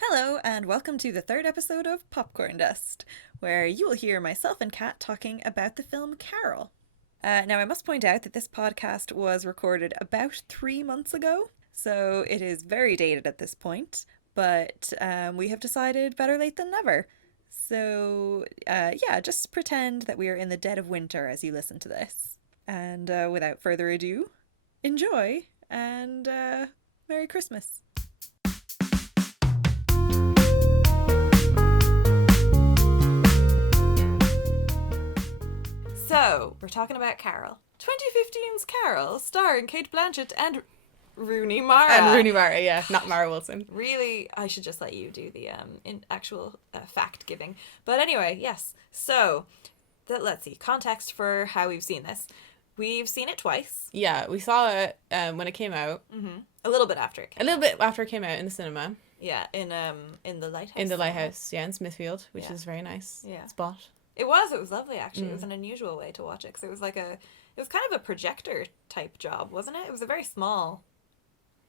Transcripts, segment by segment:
Hello, and welcome to the third episode of Popcorn Dust, where you will hear myself and Kat talking about the film Carol. Now, I must point out that this podcast was recorded about 3 months ago, so it is very dated at this point, but we have decided better late than never. So, yeah, just pretend that we are in the dead of winter as you listen to this. And without further ado, enjoy, and Merry Christmas. So, we're talking about Carol. 2015's Carol, starring Cate Blanchett and Rooney Mara. And Rooney Mara, yeah, not Mara Wilson. Really, I should just let you do the actual fact giving. But anyway, yes. So, let's see. Context for how we've seen this. We've seen it twice. Yeah, we saw it when it came out. Mm-hmm. A little bit after it came out. A little bit after it came out in the cinema. Yeah, in the Lighthouse. In the Lighthouse, yeah, in Smithfield, which is very nice. Yeah. Spot. It was lovely, actually. It was an unusual way to watch it, because it was kind of a projector type job, wasn't it? It was a very small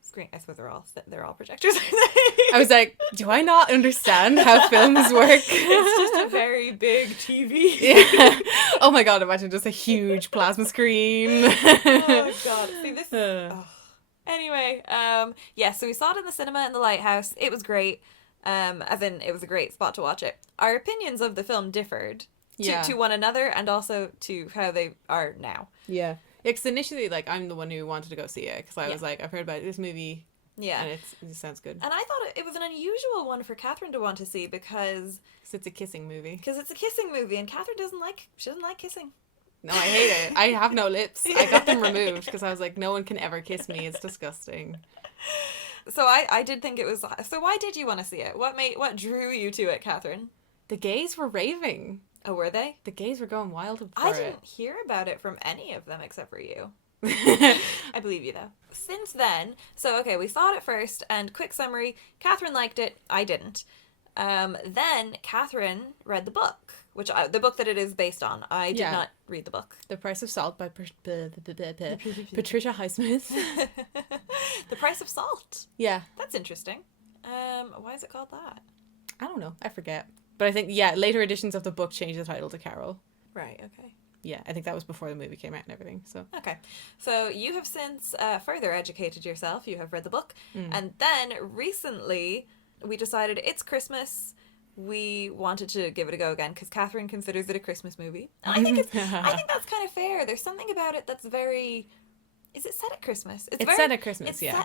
screen. I suppose they're all projectors, aren't they? I was like, do I not understand how films work? It's just a very big TV. Yeah. Oh my god, imagine just a huge plasma screen. Oh god. See this. Anyway, so we saw it in the cinema in the Lighthouse. It was great. As in, it was a great spot to watch it. Our opinions of the film differed to one another, and also to how they are now. Yeah. Because initially, I'm the one who wanted to go see it, because I was like, I've heard about this movie, and it sounds good. And I thought it was an unusual one for Catherine to want to see, because it's a kissing movie. Because it's a kissing movie, and Catherine doesn't like kissing. No, I hate it. I have no lips. I got them removed, because I was like, no one can ever kiss me. It's disgusting. So I did think it was... So why did you want to see it? What drew you to it, Catherine? The gays were raving. Oh, were they? The gays were going wild for it. I didn't hear about it from any of them except for you. I believe you, though. Since then... So, okay, we saw it at first, and quick summary, Catherine liked it, I didn't. Then Catherine read the book, the book that it is based on. I did not read the book. The Price of Salt by Patricia Highsmith. The Price of Salt. Yeah. That's interesting. Why is it called that? I don't know. I forget. But I think, later editions of the book changed the title to Carol. Right, okay. Yeah, I think that was before the movie came out and everything. So okay. So you have since further educated yourself. You have read the book. And then recently we decided it's Christmas. We wanted to give it a go again because Catherine considers it a Christmas movie. And I think that's kind of fair. There's something about it that's very... Is it set at Christmas? It's set at Christmas, yeah.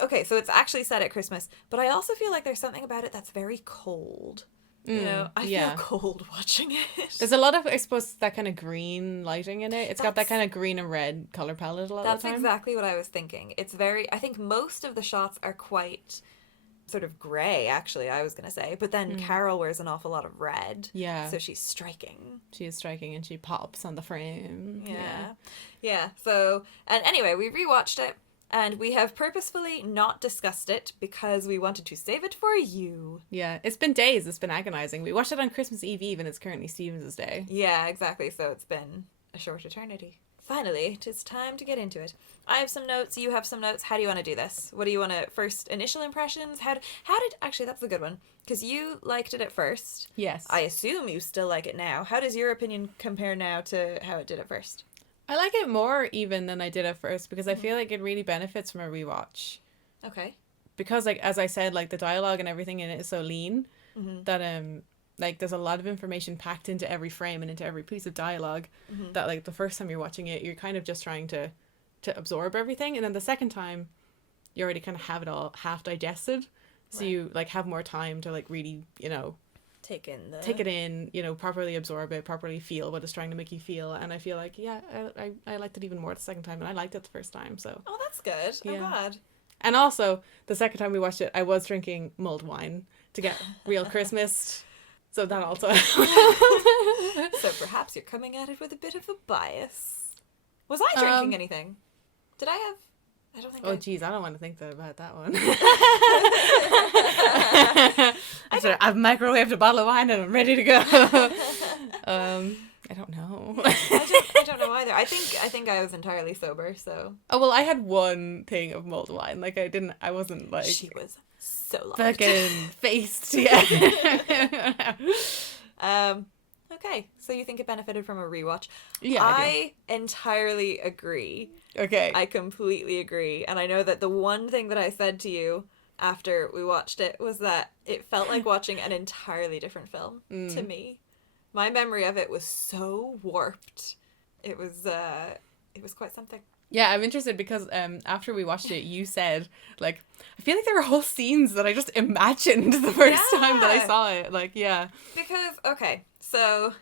Okay, so it's actually set at Christmas. But I also feel like there's something about it that's very cold. You know, I feel cold watching it. There's a lot of, I suppose, that kind of green lighting in it. It's got that kind of green and red color palette a lot of the time. That's exactly what I was thinking. It's very... I think most of the shots are quite... sort of grey, actually, I was going to say. But then Carol wears an awful lot of red. Yeah. So she's striking. She is striking, and she pops on the frame. Yeah. So, and anyway, we rewatched it, and we have purposefully not discussed it because we wanted to save it for you. Yeah. It's been days. It's been agonizing. We watched it on Christmas Eve, and it's currently Stevens' Day. Yeah, exactly. So it's been a short eternity. Finally, it is time to get into it. I have some notes, you have some notes. How do you want to do this? What do you want to... First, initial impressions? How did... Actually, that's a good one. Because you liked it at first. Yes. I assume you still like it now. How does your opinion compare now to how it did at first? I like it more even than I did at first, because I feel like it really benefits from a rewatch. Okay. Because, as I said, the dialogue and everything in it is so lean that... there's a lot of information packed into every frame and into every piece of dialogue that, the first time you're watching it, you're kind of just trying to absorb everything. And then the second time, you already kind of have it all half digested. So you, have more time to, really, take it in, properly absorb it, properly feel what it's trying to make you feel. And I feel like, I liked it even more the second time, and I liked it the first time, so. Oh, that's good. I'm glad. And also, the second time we watched it, I was drinking mulled wine to get real Christmas. So that also. So perhaps you're coming at it with a bit of a bias. Was I drinking anything? Did I have... I don't think Oh, geez, I don't want to think about that one. I have microwaved a bottle of wine and I'm ready to go. I don't know. I don't know either. I think I was entirely sober, so. Oh, well, I had one thing of mulled wine. I wasn't She was so locked. Fucking faced, yeah. Okay, so you think it benefited from a rewatch? Yeah, I entirely agree. Okay. I completely agree. And I know that the one thing that I said to you after we watched it was that it felt like watching an entirely different film to me. My memory of it was so warped. It was quite something. Yeah, I'm interested because after we watched it, you said, like, I feel like there were whole scenes that I just imagined the first time that I saw it. Like, yeah. Because, okay, so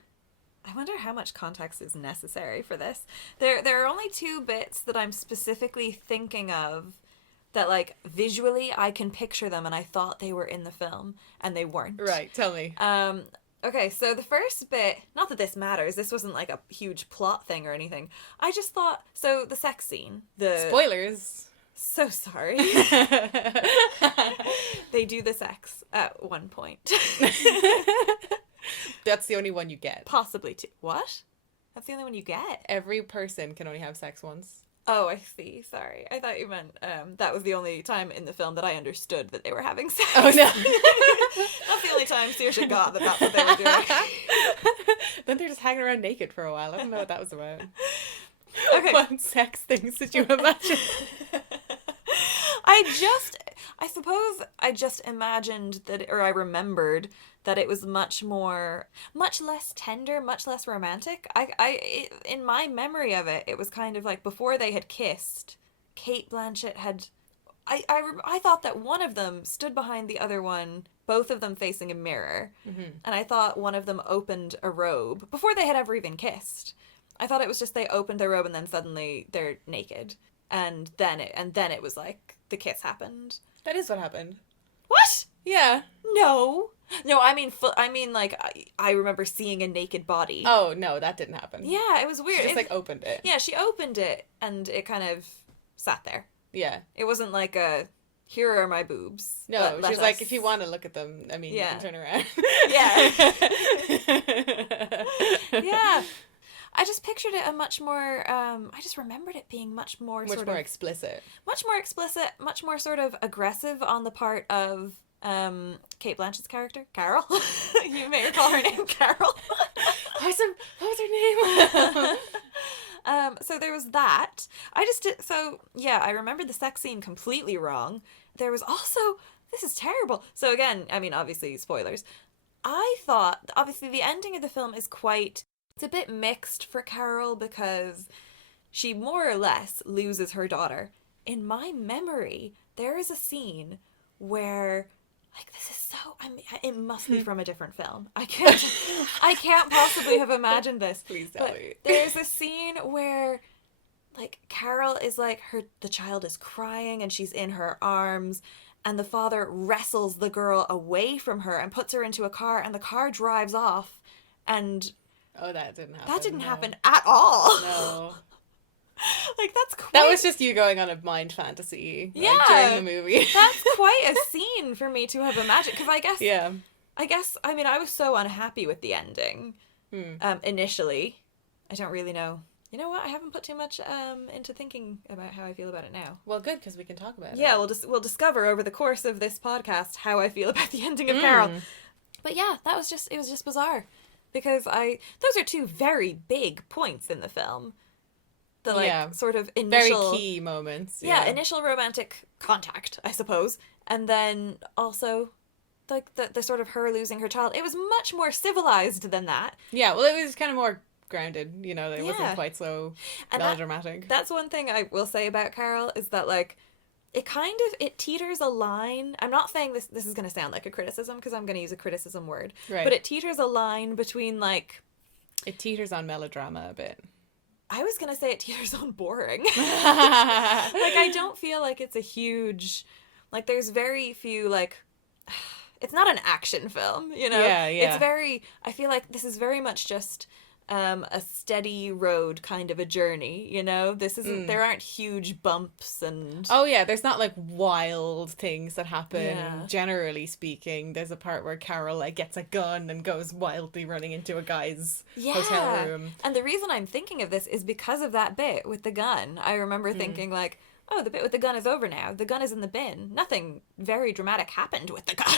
I wonder how much context is necessary for this. There are only two bits that I'm specifically thinking of that, like, visually I can picture them and I thought they were in the film and they weren't. Right, tell me. Okay, so the first bit, not that this matters, this wasn't like a huge plot thing or anything. I just thought, so the sex scene, Spoilers. So sorry. They do the sex at one point. That's the only one you get. Possibly two. What? That's the only one you get? Every person can only have sex once. Oh, I see. Sorry. I thought you meant that was the only time in the film that I understood that they were having sex. Oh, no. That's the only time Saoirse got that that's what they were doing. Then they're just hanging around naked for a while. I don't know what that was about. Okay. What sex things did you imagine? I suppose I just imagined that, or I remembered that it was much less tender, much less romantic. In my memory of it, it was kind of like before they had kissed, Cate Blanchett had, I thought that one of them stood behind the other one, both of them facing a mirror, and I thought one of them opened a robe before they had ever even kissed. I thought it was just they opened their robe and then suddenly they're naked, and then it was like the kiss happened. That is what happened. What? Yeah. No, I mean, like, I remember seeing a naked body. Oh, no, that didn't happen. Yeah, it was weird. She just, like, opened it. Yeah, she opened it, and it kind of sat there. Yeah. It wasn't like here are my boobs. No, she was like, if you want to look at them, I mean, you can turn around. Yeah. Yeah. I just pictured it a much more, I just remembered it being much more explicit. Much more explicit, much more sort of aggressive on the part of Cate Blanchett's character, Carol. You may recall her name, Carol. What was her name? So there was that. I remember the sex scene completely wrong. There was also, this is terrible. So again, I mean, obviously, spoilers. I thought, obviously, the ending of the film is it's a bit mixed for Carol because she more or less loses her daughter. In my memory, there is a scene where, like, this is so, I mean, it must be from a different film. I can't possibly have imagined this. Please tell me. There's a scene where, like, Carol is like, the child is crying and she's in her arms, and the father wrestles the girl away from her and puts her into a car, and the car drives off, and... Oh, that didn't happen. That didn't happen at all. No. Like, that's quite... That was just you going on a mind fantasy during the movie. That's quite a scene for me to have imagined. Because I guess... Yeah. I mean, I was so unhappy with the ending initially. I don't really know. You know what? I haven't put too much into thinking about how I feel about it now. Well, good, because we can talk about it. Yeah, we'll discover over the course of this podcast how I feel about the ending of Carol. But yeah, it was just bizarre. Because those are two very big points in the film. The, sort of initial... Very key moments. Yeah, initial romantic contact, I suppose. And then also, like, the sort of her losing her child. It was much more civilized than that. Yeah, well, it was kind of more grounded, you know, it wasn't quite so melodramatic. That's one thing I will say about Carol, is that, like, it teeters a line. I'm not saying this is going to sound like a criticism, because I'm going to use a criticism word. Right. But it teeters a line between, like... It teeters on melodrama a bit. I was going to say it teeters on boring. Like, I don't feel like it's a huge... Like, there's very few, like... It's not an action film, you know? Yeah. It's very... I feel like this is very much just... a steady road kind of a journey, you know? This isn't... There aren't huge bumps and... Oh, yeah, there's not, like, wild things that happen, generally speaking. There's a part where Carol, like, gets a gun and goes wildly running into a guy's hotel room. And the reason I'm thinking of this is because of that bit with the gun. I remember thinking, like, oh, the bit with the gun is over now. The gun is in the bin. Nothing very dramatic happened with the gun.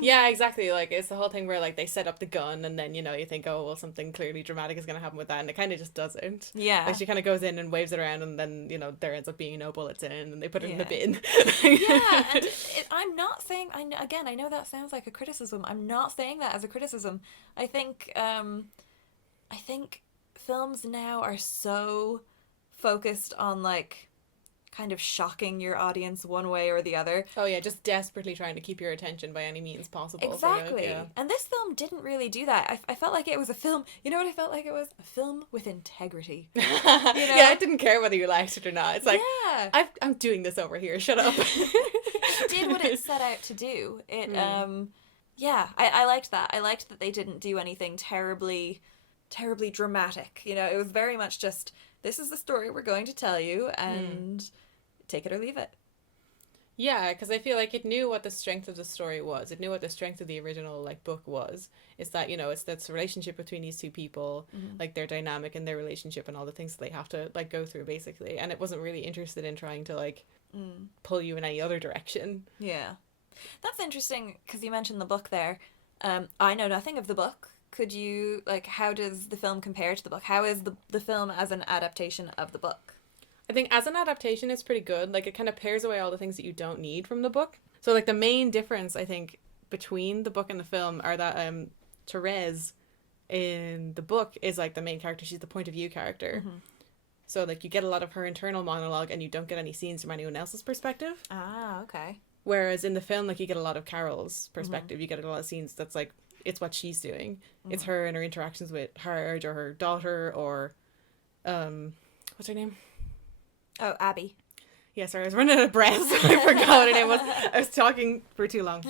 Yeah, exactly. Like, it's the whole thing where, like, they set up the gun and then, you know, you think, oh, well, something clearly dramatic is going to happen with that, and it kind of just doesn't. Yeah. Like, she kind of goes in and waves it around, and then, you know, there ends up being no bullets in, and they put it in the bin. Yeah, and I'm not saying, I know that sounds like a criticism. I'm not saying that as a criticism. I think films now are so focused on, like, kind of shocking your audience one way or the other. Oh yeah, just desperately trying to keep your attention by any means possible. Exactly. Yeah. And this film didn't really do that. I felt like it was a film, you know what I felt like it was? A film with integrity. You know? Yeah, I didn't care whether you liked it or not. It's like, yeah. I'm doing this over here, shut up. It did what it set out to do. Yeah, I liked that. I liked that they didn't do anything terribly dramatic. You know, it was very much just, this is the story we're going to tell you, and take it or leave it. Yeah, because I feel like it knew what the strength of the story was. It knew what the strength of the original, like, book was. It's that, you know, it's this relationship between these two people, like, their dynamic and their relationship and all the things that they have to, like, go through, basically. And it wasn't really interested in trying to, like, pull you in any other direction. Yeah. That's interesting, because you mentioned the book there. I know nothing of the book. Could you, like, how does the film compare to the book? How is the film as an adaptation of the book? I think as an adaptation, it's pretty good. Like, it kind of pares away all the things that you don't need from the book. So, like, the main difference, I think, between the book and the film are that Therese in the book is, like, the main character. She's the point of view character. So, like, you get a lot of her internal monologue and you don't get any scenes from anyone else's perspective. Ah, okay. Whereas in the film, like, you get a lot of Carol's perspective. You get a lot of scenes that's, like, it's what she's doing. It's her and her interactions with Harge or her daughter or, what's her name? Oh, Abby. Yeah, sorry, I was running out of breath, so I forgot what her name was. I was talking for too long.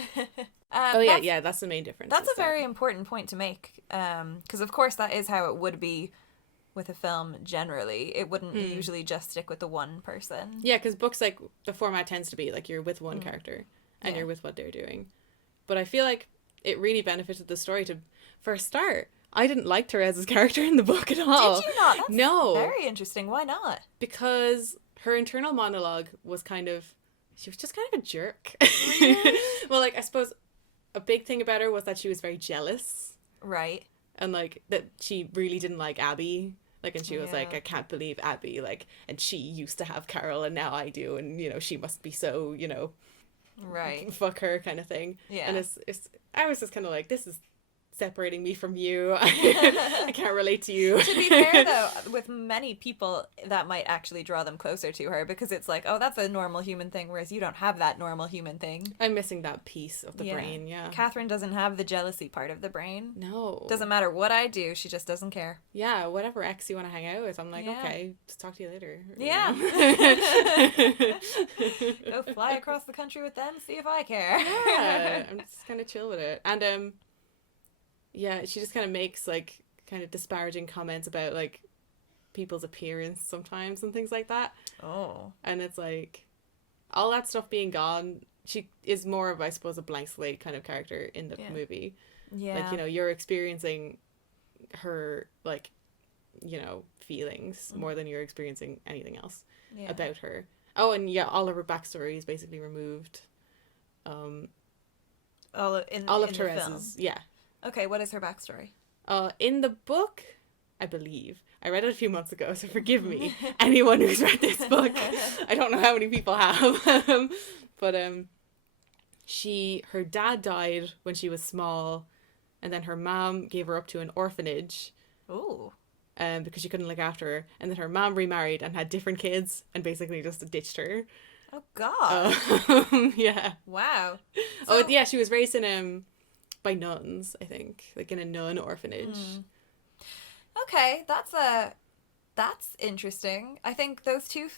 That's the main difference. That's a very important point to make, because of course that is how it would be with a film generally. It wouldn't usually just stick with the one person. Yeah, because books, like, the format tends to be, like, you're with one character, and you're with what they're doing. But I feel like it really benefited the story to, for a start, I didn't like Therese's character in the book at all. Did you not? That's no. Very interesting. Why not? Because her internal monologue was kind of, she was just kind of a jerk. Really? Well, like, I suppose a big thing about her was that she was very jealous. Right. And, like, that she really didn't like Abby. Like, and she was like, I can't believe Abby, like, and she used to have Carol and now I do, and, you know, she must be so, you know, right, fuck her kind of thing. Yeah. And I was just kind of like, this is separating me from you. I can't relate to you. To be fair, though, with many people, that might actually draw them closer to her, because it's like, oh, that's a normal human thing, whereas you don't have that normal human thing. I'm missing that piece of the brain, yeah. Catherine doesn't have the jealousy part of the brain. No. Doesn't matter what I do, she just doesn't care. Yeah, whatever ex you want to hang out with, I'm like, okay, just talk to you later. Yeah. Go fly across the country with them, see if I care. Yeah, I'm just kind of chill with it. And, yeah, she just kind of makes, like, kind of disparaging comments about, like, people's appearance sometimes and things like that. Oh. And it's like, all that stuff being gone, she is more of, I suppose, a blank slate kind of character in the movie. Yeah. Like, you know, you're experiencing her, like, you know, feelings more than you're experiencing anything else about her. Oh, and yeah, all of her backstory is basically removed. All of Therese's, yeah. Okay, what is her backstory? In the book, I believe. I read it a few months ago, so forgive me, anyone who's read this book. I don't know how many people have. But her dad died when she was small, and then her mom gave her up to an orphanage. Oh. Because she couldn't look after her. And then her mom remarried and had different kids and basically just ditched her. Oh, God. Yeah. Wow. So, yeah, she was raised in by nuns, I think, like in a nun orphanage. Okay, that's interesting. I think those two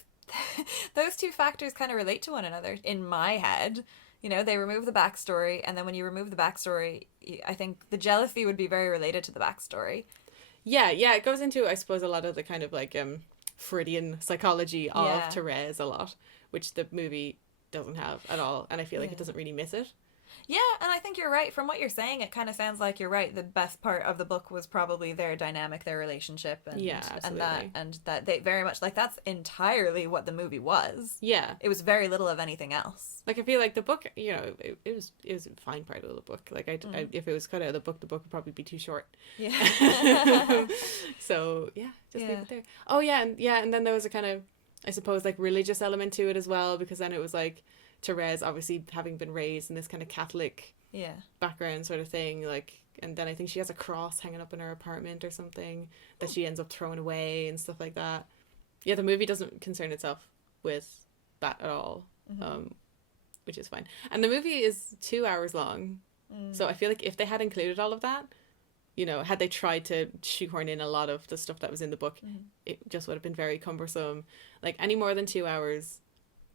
factors kind of relate to one another in my head. You know, they remove the backstory, and then when you remove the backstory, I think the jealousy would be very related to the backstory. Yeah, it goes into, I suppose, a lot of the kind of like Freudian psychology of Therese a lot, which the movie doesn't have at all, and I feel like it doesn't really miss it. Yeah, and I think you're right. From what you're saying, it kind of sounds like you're right. The best part of the book was probably their dynamic, their relationship, Yeah, absolutely. and that they very much like that's entirely what the movie was. Yeah. It was very little of anything else. Like, I feel like the book, you know, it was a fine part of the book. Like, if it was cut out of the book would probably be too short. Yeah. So, yeah, just leave Yeah. it there. Oh, yeah, and then there was a kind of, I suppose, like, religious element to it as well, because then it was, like, Therese obviously having been raised in this kind of Catholic Yeah. background sort of thing, like, and then I think she has a cross hanging up in her apartment or something that she ends up throwing away and stuff like that. Yeah, the movie doesn't concern itself with that at all. Which is fine. And the movie is 2 hours long. So I feel like if they had included all of that, you know, had they tried to shoehorn in a lot of the stuff that was in the book, it just would have been very cumbersome. Like, any more than 2 hours,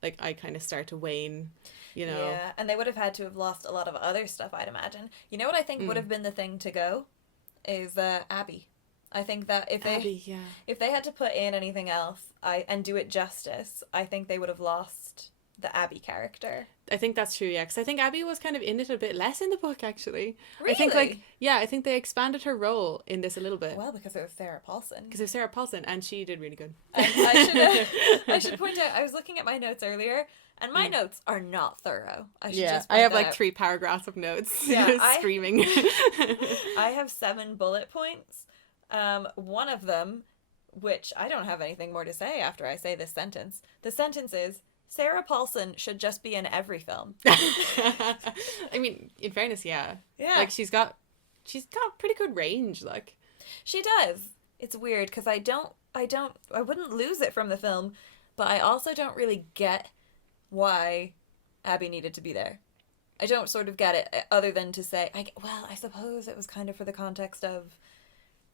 like, I kind of start to wane, you know. Yeah, and they would have had to have lost a lot of other stuff, I'd imagine. You know what I think would have been the thing to go? Is Abby. I think that if they had to put in anything else and do it justice, I think they would have lost the Abby character. I think that's true, yeah, because I think Abby was kind of in it a bit less in the book, actually. Really? I think, like, yeah, I think they expanded her role in this a little bit. Well, because it was Sarah Paulson. Because it's Sarah Paulson, and she did really good. I should point out, I was looking at my notes earlier, and my notes are not thorough. I have like out. 3 paragraphs of notes. Yeah, screaming. I have 7 bullet points. One of them, which I don't have anything more to say after I say this sentence. The sentence is, Sarah Paulson should just be in every film. I mean, in fairness, yeah. Yeah. Like, she's got pretty good range, like. She does. It's weird because I wouldn't lose it from the film, but I also don't really get why Abby needed to be there. I don't sort of get it other than to say, I suppose it was kind of for the context of,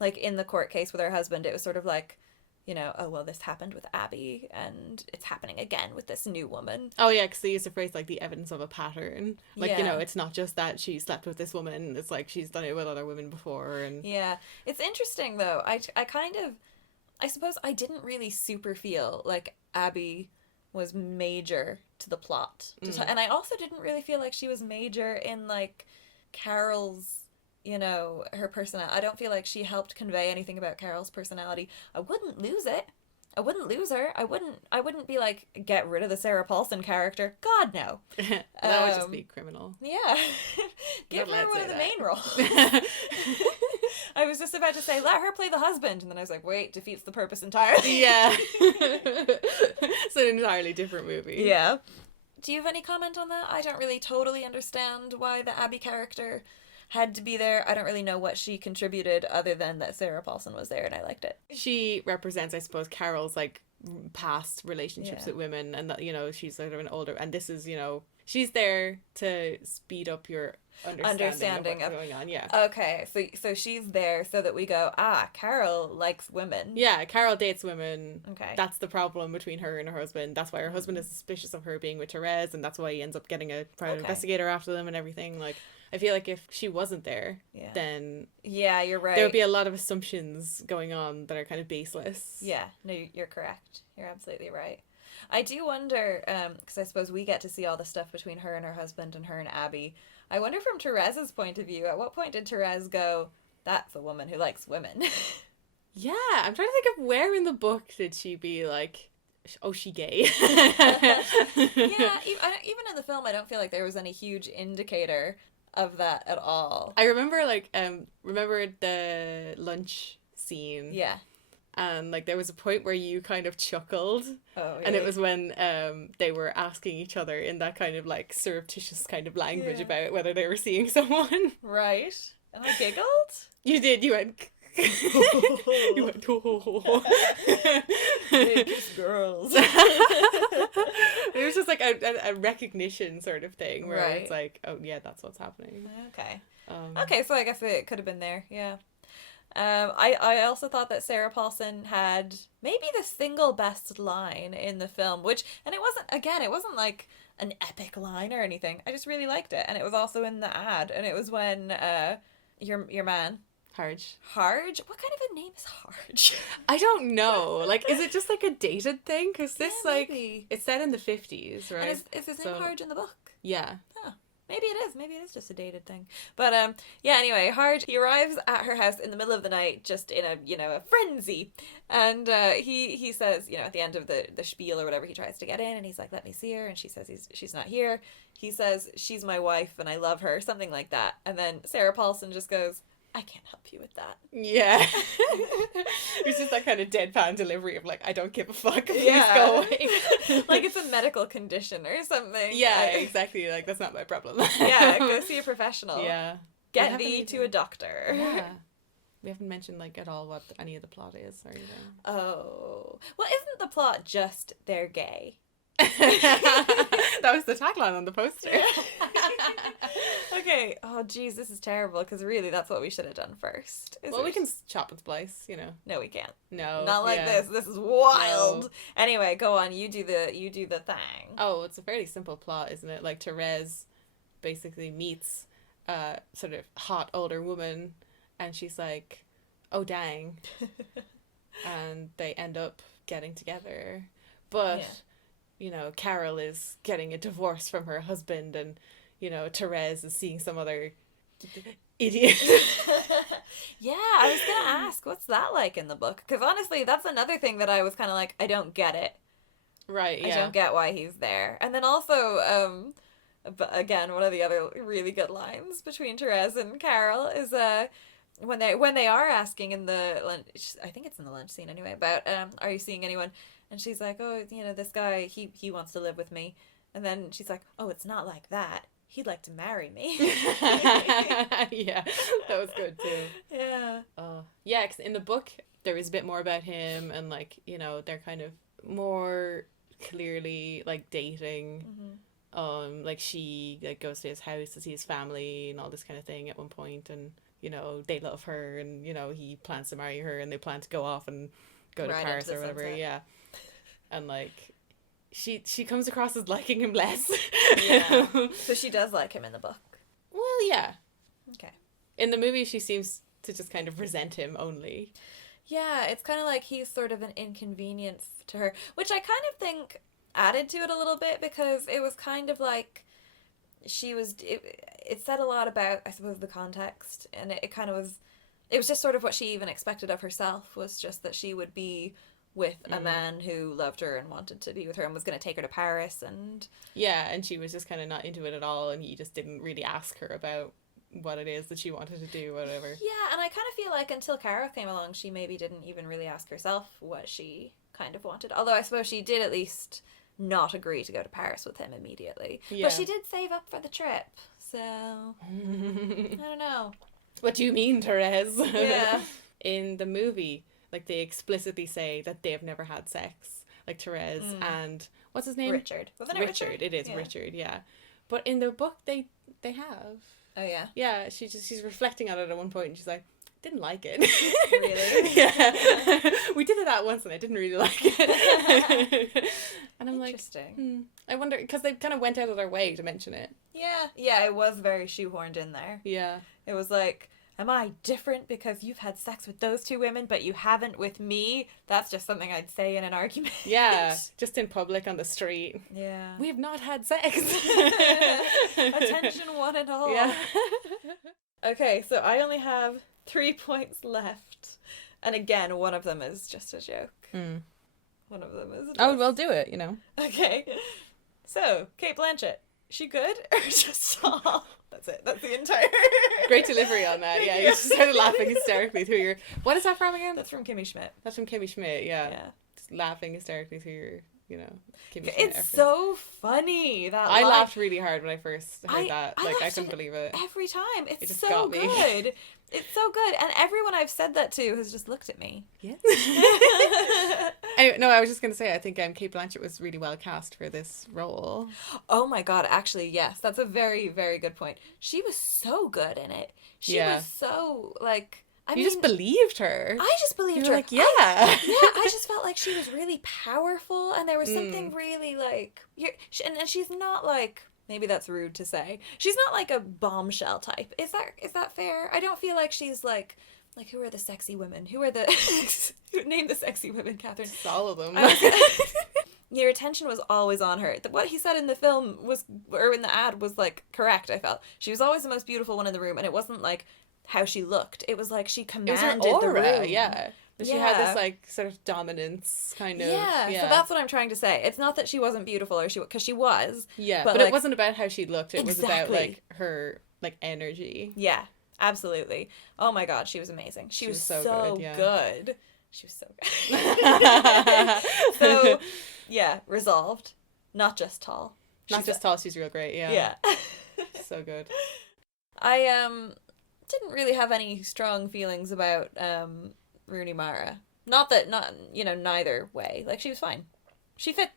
like, in the court case with her husband, it was sort of like, you know, oh, well, this happened with Abby, and it's happening again with this new woman. Oh, yeah, because they used the phrase, like, the evidence of a pattern. Like, Yeah. you know, it's not just that she slept with this woman, it's like she's done it with other women before, and... Yeah. It's interesting, though. I suppose I didn't really super feel like Abby was major to the plot. And I also didn't really feel like she was major in, like, Carol's, you know, her personality. I don't feel like she helped convey anything about Carol's personality. I wouldn't lose it. I wouldn't lose her. I wouldn't be like, get rid of the Sarah Paulson character. God, no. That would just be criminal. Yeah. Give her one of the main roles. I was just about to say, let her play the husband. And then I was like, wait, defeats the purpose entirely. Yeah. It's an entirely different movie. Yeah. Do you have any comment on that? I don't really totally understand why the Abby character had to be there. I don't really know what she contributed other than that Sarah Paulson was there and I liked it. She represents, I suppose, Carol's, like, past relationships with women, and that, you know, she's sort of an older, and this is, you know, she's there to speed up your understanding of what's going on. Yeah. Okay, so she's there so that we go, Carol likes women. Yeah, Carol dates women. Okay. That's the problem between her and her husband. That's why her husband is suspicious of her being with Therese, and that's why he ends up getting a private investigator after them and everything. Like, I feel like if she wasn't there, then... Yeah, you're right. There would be a lot of assumptions going on that are kind of baseless. Yeah, no, you're correct. You're absolutely right. I do wonder, because I suppose we get to see all the stuff between her and her husband and her and Abby. I wonder from Therese's point of view, at what point did Therese go, that's a woman who likes women? Yeah, I'm trying to think of where in the book did she be like, oh, she gay? Yeah, even in the film, I don't feel like there was any huge indicator of that at all. I remember, like, remember the lunch scene? Yeah. And, like, there was a point where you kind of chuckled. Oh, yeah. And it was when they were asking each other in that kind of, like, surreptitious kind of language about whether they were seeing someone. Right. And I giggled? You did, you went... You went, oh. They kiss girls. It was just like a recognition sort of thing where it's like, oh yeah, that's what's happening. Okay. Okay, so I guess it could have been there, yeah. I also thought that Sarah Paulson had maybe the single best line in the film, and it wasn't like an epic line or anything. I just really liked it, and it was also in the ad, and it was when your man Harge. What kind of a name is Harge? I don't know. Like, is it just like a dated thing? Because this, maybe. it's set in the 50s, right? And is his name Harge in the book? Yeah. Oh. Maybe it is. Maybe it is just a dated thing. But yeah. Anyway, Hard. He arrives at her house in the middle of the night, just in a frenzy, and he says, at the end of the spiel or whatever, he tries to get in, and he's like, "Let me see her," and she says she's not here. He says, "She's my wife, and I love her," something like that, and then Sarah Paulson just goes, "I can't help you with that." Yeah. It's just that kind of deadpan delivery of like, I don't give a fuck. Please go away. Like it's a medical condition or something. Yeah, exactly. Like, that's not my problem. Yeah, go see a professional. Yeah. Get thee to a doctor. Yeah. We haven't mentioned like at all what any of the plot is or anything. Oh. Well, isn't the plot just they're gay? That was the tagline on the poster. Okay. Oh, geez, this is terrible because really that's what we should have done first. Well, we can chop and splice, No, we can't. No. Not like this. This is wild. No. Anyway, go on. You do the thing. Oh, it's a fairly simple plot, isn't it? Like, Therese basically meets a sort of hot older woman and she's like, oh, dang. And they end up getting together. But, Carol is getting a divorce from her husband and, Therese is seeing some other idiot. Yeah, I was going to ask, what's that like in the book? Because honestly, that's another thing that I was kind of like, I don't get it. Right, yeah. I don't get why he's there. And then also, but again, one of the other really good lines between Therese and Carol is when they are asking in the lunch, I think it's in the lunch scene anyway, about are you seeing anyone? And she's like, oh, this guy, he wants to live with me. And then she's like, oh, it's not like that. He'd like to marry me. Yeah, that was good too. Yeah. Yeah, because in the book there is a bit more about him and like, they're kind of more clearly like dating. Mm-hmm. Like she like goes to his house to see his family and all this kind of thing at one point, and they love her, and he plans to marry her, and they plan to go off and go to Paris or whatever. Sunset. Yeah. And like she comes across as liking him less. Yeah. So she does like him in the book. Well, yeah. Okay. In the movie she seems to just kind of resent him only. Yeah, it's kind of like he's sort of an inconvenience to her, which I kind of think added to it a little bit, because it was kind of like it said a lot about, I suppose, the context, and it was just sort of what she even expected of herself, was just that she would be with a man who loved her and wanted to be with her and was going to take her to Paris. And yeah, and she was just kind of not into it at all, and he just didn't really ask her about what it is that she wanted to do, whatever. Yeah, and I kind of feel like until Cara came along, she maybe didn't even really ask herself what she kind of wanted. Although I suppose she did at least not agree to go to Paris with him immediately. Yeah. But she did save up for the trip, so I don't know. What do you mean, Therese? Yeah. In the movie, like, they explicitly say that they've never had sex. Like, Therese and... What's his name? Richard. Wasn't it Richard? It is, yeah. Richard, yeah. But in the book, they have. Oh, yeah? Yeah, she's reflecting on it at one point, and she's like, didn't like it. Really? Yeah. We did it that once, and I didn't really like it. And I'm like, I wonder, because they kind of went out of their way to mention it. Yeah. Yeah, it was very shoehorned in there. Yeah. It was like, am I different because you've had sex with those two women, but you haven't with me? That's just something I'd say in an argument. Yeah, just in public on the street. Yeah. We have not had sex. Attention, one and all. Yeah. Okay, so I only have 3 points left. And again, one of them is just a joke. One of them is just... Oh, well, do it, Okay. So, Cate Blanchett, she good or just soft? That's it. That's the entire... Great delivery on that, yeah. You just started laughing hysterically through your... What is that from again? That's from Kimmy Schmidt. That's from Kimmy Schmidt, yeah. Yeah. Just laughing hysterically through your, Kimmy Schmidt It's so funny. I laughed really hard when I first heard that. Like, I couldn't believe it. Every time. It's just so got me. good. It's so good. And everyone I've said that to has just looked at me. Yeah. I was just going to say, I think Cate Blanchett was really well cast for this role. Oh my God, actually, yes. That's a very, very good point. She was so good in it. She was so, like... I mean, just believed her. I just believed her. Like, yeah. I just felt like she was really powerful, and there was something really, like... And she's not, like... Maybe that's rude to say. She's not, like, a bombshell type. Is that fair? I don't feel like she's, like, who are the sexy women? Who are the... Name the sexy women, Catherine. All of them. your attention was always on her. What he said in the film was, or in the ad, was like correct. I felt she was always the most beautiful one in the room, and it wasn't like how she looked. It was like she commanded it was her aura, the room. Yeah. She had this like sort of dominance kind of. Yeah. So that's what I'm trying to say. It's not that she wasn't beautiful, or because she was. Yeah, but like, it wasn't about how she looked. It was about like her like energy. Yeah, absolutely. Oh my God, she was amazing. She was so good. She was so good. So, yeah, resolved. Not just tall. Not just tall, she's real great, yeah. Yeah. So good. I didn't really have any strong feelings about Rooney Mara. Not neither way. Like, she was fine. She fit.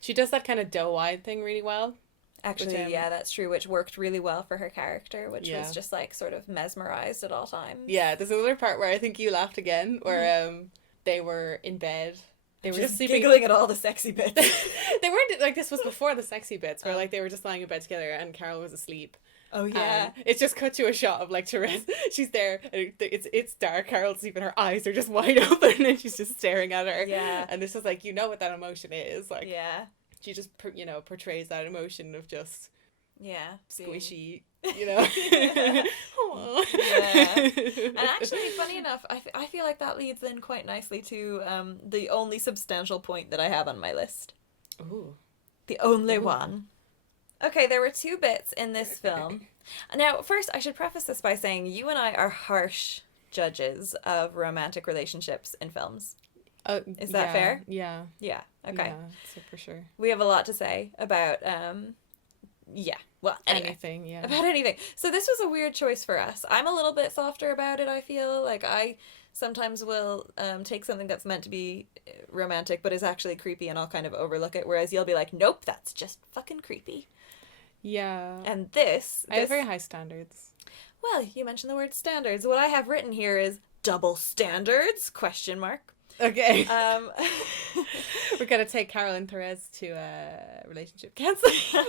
She does that kind of doe-eyed thing really well. Actually, yeah, that's true, which worked really well for her character, which was just, like, sort of mesmerized at all times. Yeah, there's another part where I think you laughed again, where they were in bed. They were just sleeping. Giggling at all the sexy bits. They weren't, like, this was before the sexy bits, where, like, they were just lying in bed together, and Carol was asleep. Oh, yeah. It's just cut to a shot of, like, Therese. She's there, and it's dark. Carol's sleeping, her eyes are just wide open, and she's just staring at her. Yeah. And this is, like, you know what that emotion is. Like, yeah. She just, portrays that emotion of just squishy, Yeah. And actually, funny enough, I feel like that leads in quite nicely to the only substantial point that I have on my list. Ooh. The only one. Okay, there were two bits in this film. Now, first, I should preface this by saying you and I are harsh judges of romantic relationships in films. Is that fair? Yeah. Yeah. Okay. Yeah, so for sure. We have a lot to say about anything, yeah. About anything. So this was a weird choice for us. I'm a little bit softer about it, I feel. Like, I sometimes will take something that's meant to be romantic but is actually creepy, and I'll kind of overlook it, whereas you'll be like, nope, that's just fucking creepy. Yeah. And this I have very high standards. Well, you mentioned the word standards. What I have written here is double standards, ? Okay. We're going to take Carol and Therese to relationship counseling.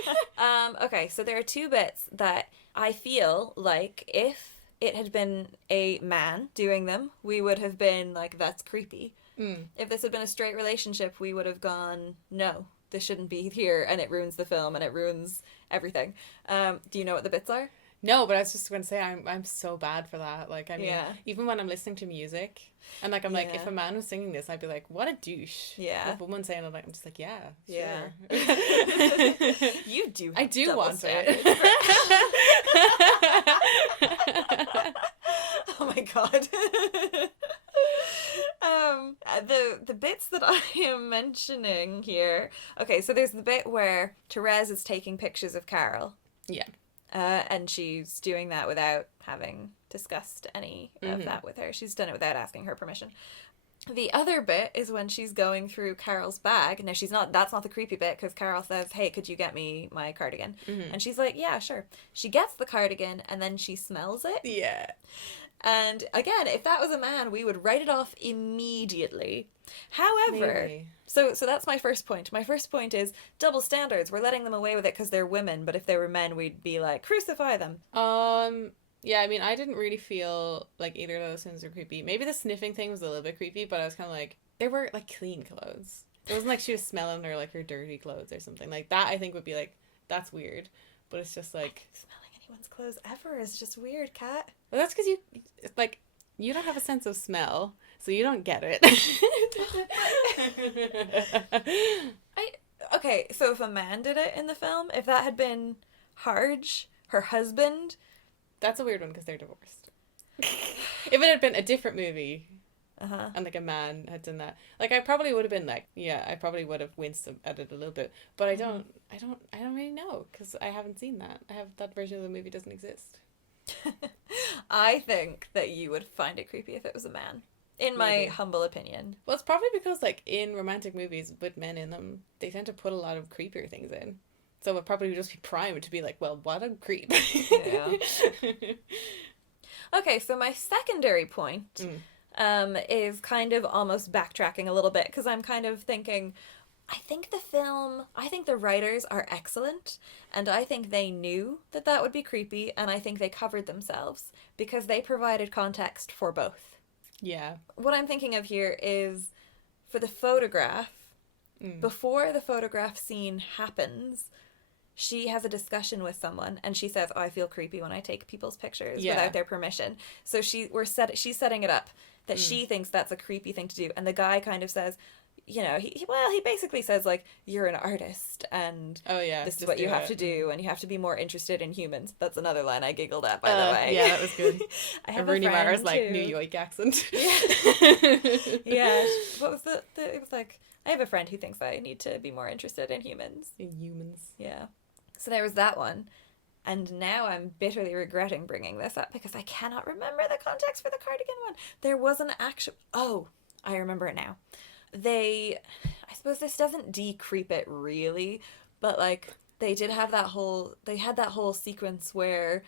Okay, so there are two bits that I feel like if it had been a man doing them, we would have been like, that's creepy. If this had been a straight relationship, we would have gone, no, this shouldn't be here, and it ruins the film, and it ruins everything. Do you know what the bits are? No, but I was just going to say, I'm so bad for that. Like, I mean, even when I'm listening to music, and like, I'm like, if a man was singing this, I'd be like, what a douche. Yeah. If a woman saying it, I'm just like, yeah, yeah. Sure. You do. I do want it. Oh my God. The bits that I am mentioning here. Okay, so there's the bit where Therese is taking pictures of Carol. Yeah. And she's doing that without having discussed any of that with her. She's done it without asking her permission. The other bit is when she's going through Carol's bag. Now, that's not the creepy bit, because Carol says, hey, could you get me my cardigan? And she's like, yeah, sure. She gets the cardigan, and then she smells it. Yeah. And again, if that was a man, we would write it off immediately. However, so that's my first point. My first point is double standards. We're letting them away with it because they're women, but if they were men, we'd be like, crucify them. Yeah, I mean, I didn't really feel like either of those things were creepy. Maybe the sniffing thing was a little bit creepy, but I was kind of like, they were like clean clothes. It wasn't like she was smelling her dirty clothes or something. Like that, I think would be like, that's weird. But it's just like, smelling anyone's clothes ever is just weird, Kat. Well, that's because you don't have a sense of smell, so you don't get it. Okay, so if a man did it in the film, if that had been Harge, her husband... That's a weird one because they're divorced. If it had been a different movie, and like a man had done that, like I probably would have been like, yeah, I probably would have winced at it a little bit, but I don't really know because I haven't seen that. That version of the movie doesn't exist. I think that you would find it creepy if it was a man, in my humble opinion. Well, it's probably because like in romantic movies with men in them, they tend to put a lot of creepier things in. So it probably would just be primed to be like, well, what a creep. Yeah. Okay, so my secondary point is kind of almost backtracking a little bit, because I'm kind of thinking, I think the writers are excellent, and I think they knew that would be creepy, and I think they covered themselves, because they provided context for both. Yeah. What I'm thinking of here is, for the photograph, before the photograph scene happens, she has a discussion with someone and she says, oh, I feel creepy when I take people's pictures without their permission. So she's setting it up that she thinks that's a creepy thing to do. And the guy kind of says, you know, he basically says, like, you're an artist and this is what you have to do and you have to be more interested in humans. That's another line I giggled at, by the way. Yeah, that was good. I have Rooney a friend Mara's, like, too. New York accent. Yeah. What was it was like, I have a friend who thinks I need to be more interested in humans. In humans. Yeah. So there was that one. And now I'm bitterly regretting bringing this up because I cannot remember the context for the cardigan one. There was an actual... Oh, I remember it now. I suppose this doesn't decreep it really, but like they had that whole sequence where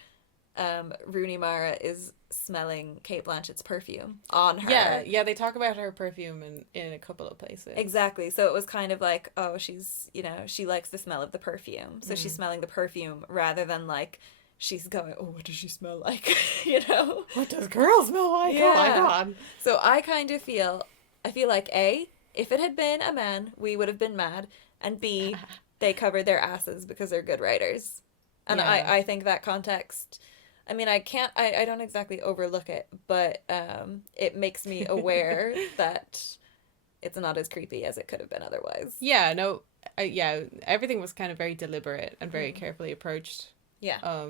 Rooney Mara is smelling Cate Blanchett's perfume on her. Yeah, they talk about her perfume in a couple of places. Exactly. So it was kind of like, oh, she's, you know, she likes the smell of the perfume. So she's smelling the perfume rather than like she's going, oh, what does she smell like? You know? What does girl smell like? Yeah. Oh my god. So I feel like A, if it had been a man, we would have been mad, and B, they covered their asses because they're good writers. And I think that context, I mean, I don't exactly overlook it, but it makes me aware that it's not as creepy as it could have been otherwise. Yeah, no, everything was kind of very deliberate and very carefully approached. Yeah.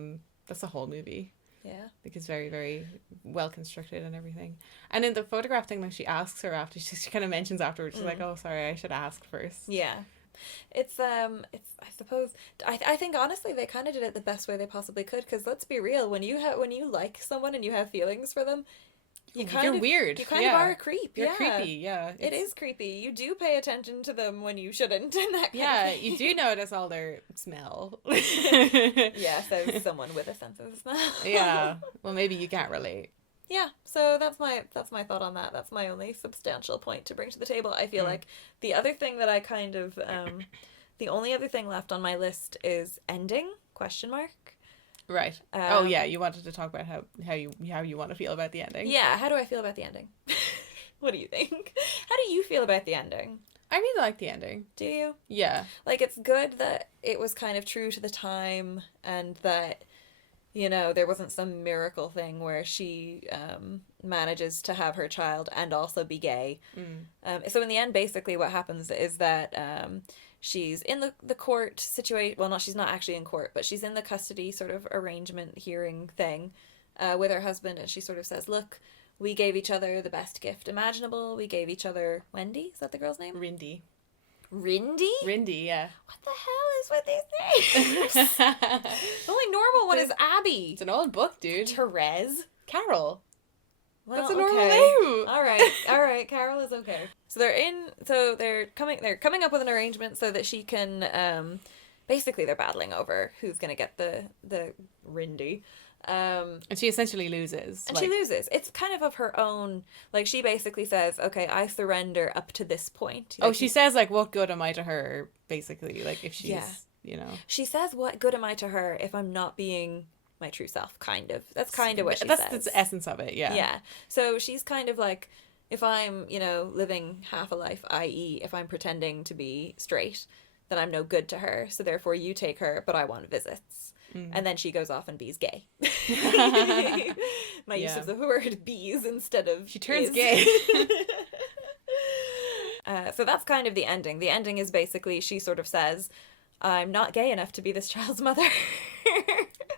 That's the whole movie. Yeah. Like, it's very, very well constructed and everything. And in the photograph thing, like, she asks her after, she kind of mentions afterwards, she's like, oh, sorry, I should have asked first. Yeah. It's I suppose, I think honestly they kind of did it the best way they possibly could, because let's be real, when you like someone and you have feelings for them, you're weird. You kind of are a creep. You're creepy, yeah. It is creepy. You do pay attention to them when you shouldn't, and that kind of thing. You do notice all their smell. Yeah, so someone with a sense of smell. Yeah. Well, maybe you can't relate. Yeah, so that's my thought on that. That's my only substantial point to bring to the table. I feel like the other thing that I kind of the only other thing left on my list is ending ? Right. You wanted to talk about how you want to feel about the ending. Yeah, how do I feel about the ending? What do you think? How do you feel about the ending? I really like the ending. Do you? Yeah. Like, it's good that it was kind of true to the time, and that, you know, there wasn't some miracle thing where she manages to have her child and also be gay. So in the end, basically what happens is that she's in the court situation. Well, she's not actually in court, but she's in the custody sort of arrangement hearing thing with her husband, and she sort of says, look, we gave each other the best gift imaginable. We gave each other... Wendy? Is that the girl's name? Rindy. Rindy? Rindy, yeah. What the hell is with these names? The only normal one is Abby. It's an old book, dude. Therese. Carol. Well, that's a normal name. All right. Carol is okay. So they're coming up with an arrangement so that she can basically they're battling over who's gonna get the Rindy. And she essentially loses. And she loses. It's kind of her own, like, she basically says, okay, I surrender up to this point. Like, she says, like, what good am I to her, basically, like, if she's, you know. She says, what good am I to her if I'm not being my true self, kind of. That's kind of what she says. That's the essence of it, yeah. Yeah. So she's kind of like, if I'm, you know, living half a life, i.e. if I'm pretending to be straight, then I'm no good to her. So therefore you take her, but I want visits. And then she goes off and be's gay. My use of the word be's instead of she turns gay. So that's kind of the ending. The ending is basically she sort of says, I'm not gay enough to be this child's mother.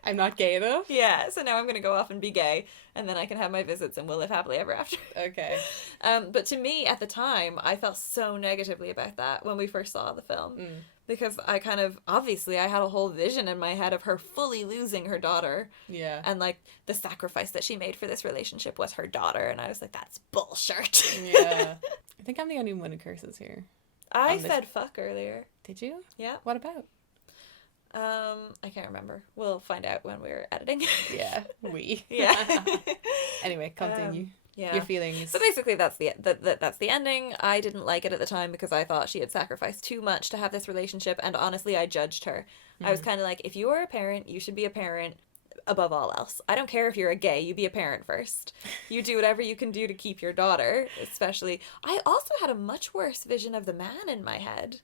I'm not gay enough? Yeah, so now I'm going to go off and be gay, and then I can have my visits and we'll live happily ever after. Okay. But to me, at the time, I felt so negatively about that when we first saw the film. Because I kind of, obviously, I had a whole vision in my head of her fully losing her daughter. Yeah. And, like, the sacrifice that she made for this relationship was her daughter. And I was like, that's bullshit. Yeah. I think I'm the only one who curses here. I said fuck earlier. Did you? Yeah. What about? I can't remember. We'll find out when we're editing. Yeah. Yeah. Anyway, continue. Yeah. Your feelings. So basically that's the ending. I didn't like it at the time because I thought she had sacrificed too much to have this relationship, and honestly I judged her. I was kind of like, if you are a parent, you should be a parent above all else. I don't care if you're a gay, you be a parent first. You do whatever you can do to keep your daughter, especially. I also had a much worse vision of the man in my head.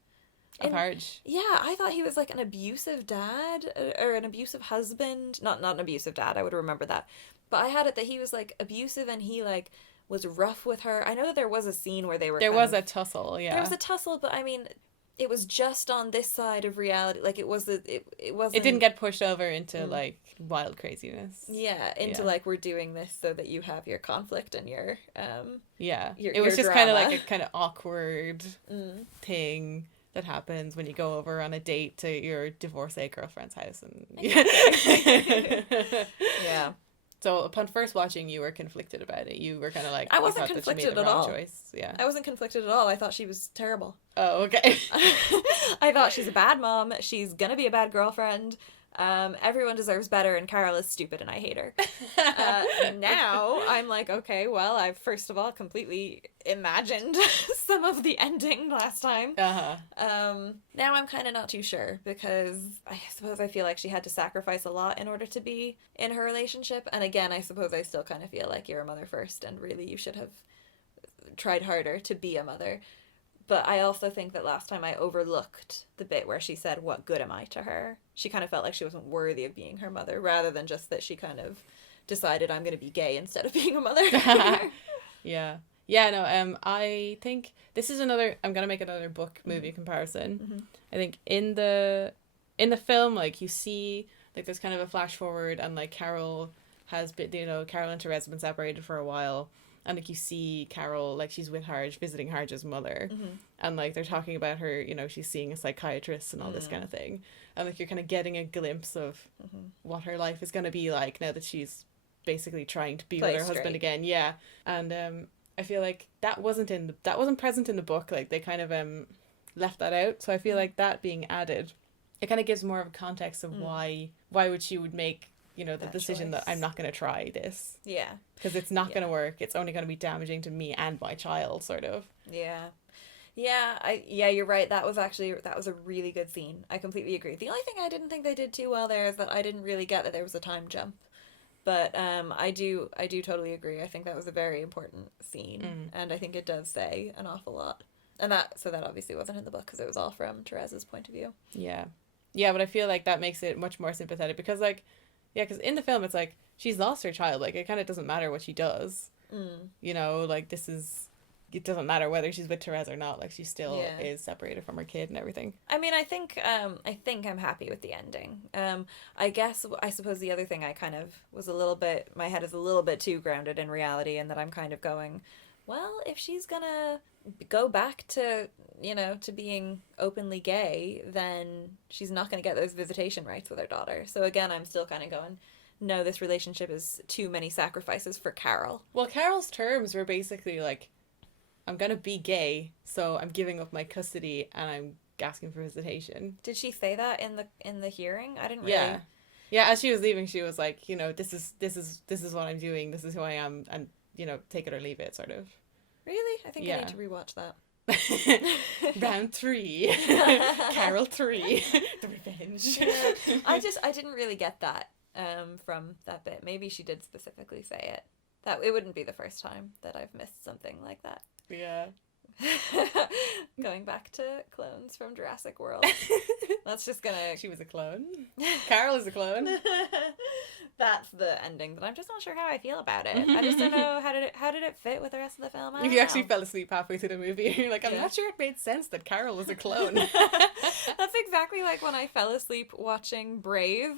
Of Harge. Yeah, I thought he was like an abusive dad or an abusive husband. Not an abusive dad, I would remember that. But I had it that he was like abusive and he like was rough with her. I know that there was a scene where they were There was a tussle, yeah. There was a tussle, but I mean, it was just on this side of reality. Like it wasn't. It didn't get pushed over into like wild craziness. Yeah, into like we're doing this so that you have your conflict and your it was just kind of like a kind of awkward thing that happens when you go over on a date to your divorcee girlfriend's house and yeah. So upon first watching, you were conflicted about it. You were kind of like, I wasn't conflicted at all. Choice. Yeah, I wasn't conflicted at all. I thought she was terrible. Oh, okay. I thought she's a bad mom. She's gonna be a bad girlfriend. Everyone deserves better, and Carol is stupid, and I hate her. Now I'm like, okay, well, I've first of all completely imagined some of the ending last time. Now I'm kind of not too sure because I suppose I feel like she had to sacrifice a lot in order to be in her relationship. And again, I suppose I still kind of feel like you're a mother first, and really you should have tried harder to be a mother. But I also think that last time I overlooked the bit where she said, what good am I to her? She kind of felt like she wasn't worthy of being her mother, rather than just that she kind of decided I'm going to be gay instead of being a mother. Yeah. Yeah, no, I think this is another, I'm going to make another book movie comparison. I think in the film, like, you see, like, there's kind of a flash forward and, like, Carol has been, Carol and Therese have been separated for a while. And, like, you see Carol, like, she's with Harge, visiting Harge's mother. And, like, they're talking about her, she's seeing a psychiatrist and all this kind of thing. And, like, you're kind of getting a glimpse of what her life is going to be like now that she's basically trying to be with her husband again. Yeah. And I feel like that wasn't present in the book. Like, they kind of left that out. So I feel like that being added, it kind of gives more of a context of why would she would make the decision that I'm not going to try this. Yeah. Because it's not going to work. It's only going to be damaging to me and my child, sort of. Yeah. Yeah, you're right. That was a really good scene. I completely agree. The only thing I didn't think they did too well there is that I didn't really get that there was a time jump. But I do totally agree. I think that was a very important scene. And I think it does say an awful lot. And that obviously wasn't in the book because it was all from Therese's point of view. Yeah. Yeah, but I feel like that makes it much more sympathetic because, like, yeah, because in the film, it's like, she's lost her child. Like, it kind of doesn't matter what she does. Like, it doesn't matter whether she's with Therese or not. Like, she still is separated from her kid and everything. I mean, I think I'm happy with the ending. I suppose the other thing I kind of was my head is a little bit too grounded in reality, and that I'm kind of going, well, if she's gonna go back to, to being openly gay, then she's not going to get those visitation rights with her daughter. So again, I'm still kind of going, no, this relationship is too many sacrifices for Carol. Well, Carol's terms were basically like, I'm going to be gay, so I'm giving up my custody and I'm asking for visitation. Did she say that in the hearing? I didn't really... Yeah, as she was leaving, she was like, this is what I'm doing, this is who I am, and, take it or leave it, sort of. Really? I think I need to rewatch that. Round 3. Carol 3. The revenge. Yeah. I didn't really get that from that bit. Maybe she did specifically say it. That it wouldn't be the first time that I've missed something like that. Yeah. Going back to clones from Jurassic World. That's just gonna... She was a clone. Carol is a clone. That's the ending, but I'm just not sure how I feel about it. I just don't know how did it fit with the rest of the film. You actually fell asleep halfway through the movie. You're like, I'm not sure it made sense that Carol was a clone. That's exactly like when I fell asleep watching Brave,